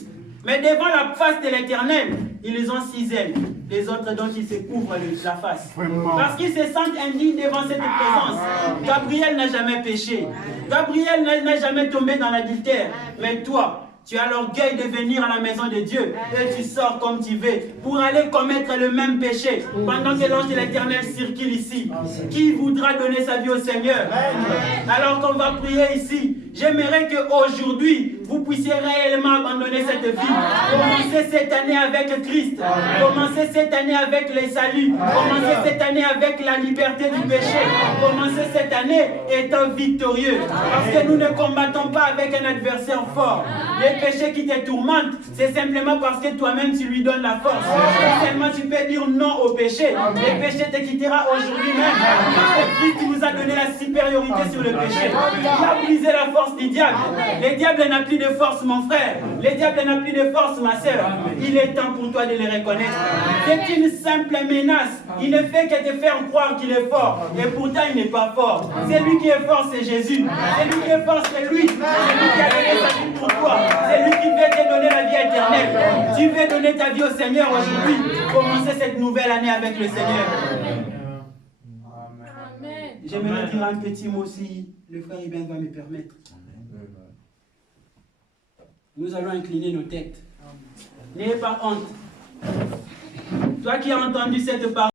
mais devant la face de l'Éternel, ils ont 6 ailes, les autres dont ils se couvrent la face. Parce qu'ils se sentent indignes devant cette présence. Gabriel n'a jamais péché. Gabriel n'a jamais tombé dans l'adultère. Mais toi, tu as l'orgueil de venir à la maison de Dieu et tu sors comme tu veux pour aller commettre le même péché pendant que l'ange de l'Éternel circule ici. Qui voudra donner sa vie au Seigneur? Alors qu'on va prier ici, j'aimerais qu'aujourd'hui, vous puissiez réellement abandonner cette vie. Commencez cette année avec Christ. Commencez cette année avec le salut. Commencez cette année avec la liberté du péché. Commencez cette année étant victorieux. Parce que nous ne combattons pas avec un adversaire fort. Les péchés qui te tourmentent, c'est simplement parce que toi-même tu lui donnes la force. Seulement tu peux dire non au péché. Le péché te quittera aujourd'hui même. Parce que Christ nous a donné la supériorité sur le péché. Il a brisé la force du diable. Le diable n'a plus de force, mon frère. Le diable n'a plus de force, ma soeur. Il est temps pour toi de le reconnaître. C'est une simple menace. Il ne fait que te faire croire qu'il est fort. Et pourtant, il n'est pas fort. C'est lui qui est fort, c'est Jésus. C'est lui qui est fort, c'est lui. C'est lui qui a donné sa vie pour toi. C'est lui qui veut te donner la vie éternelle. Tu veux donner ta vie au Seigneur aujourd'hui. Commencez cette nouvelle année avec le Seigneur. J'aimerais dire un petit mot si le frère Ibn va me permettre. Nous allons incliner nos têtes. N'ayez pas honte. Toi qui as entendu cette parole,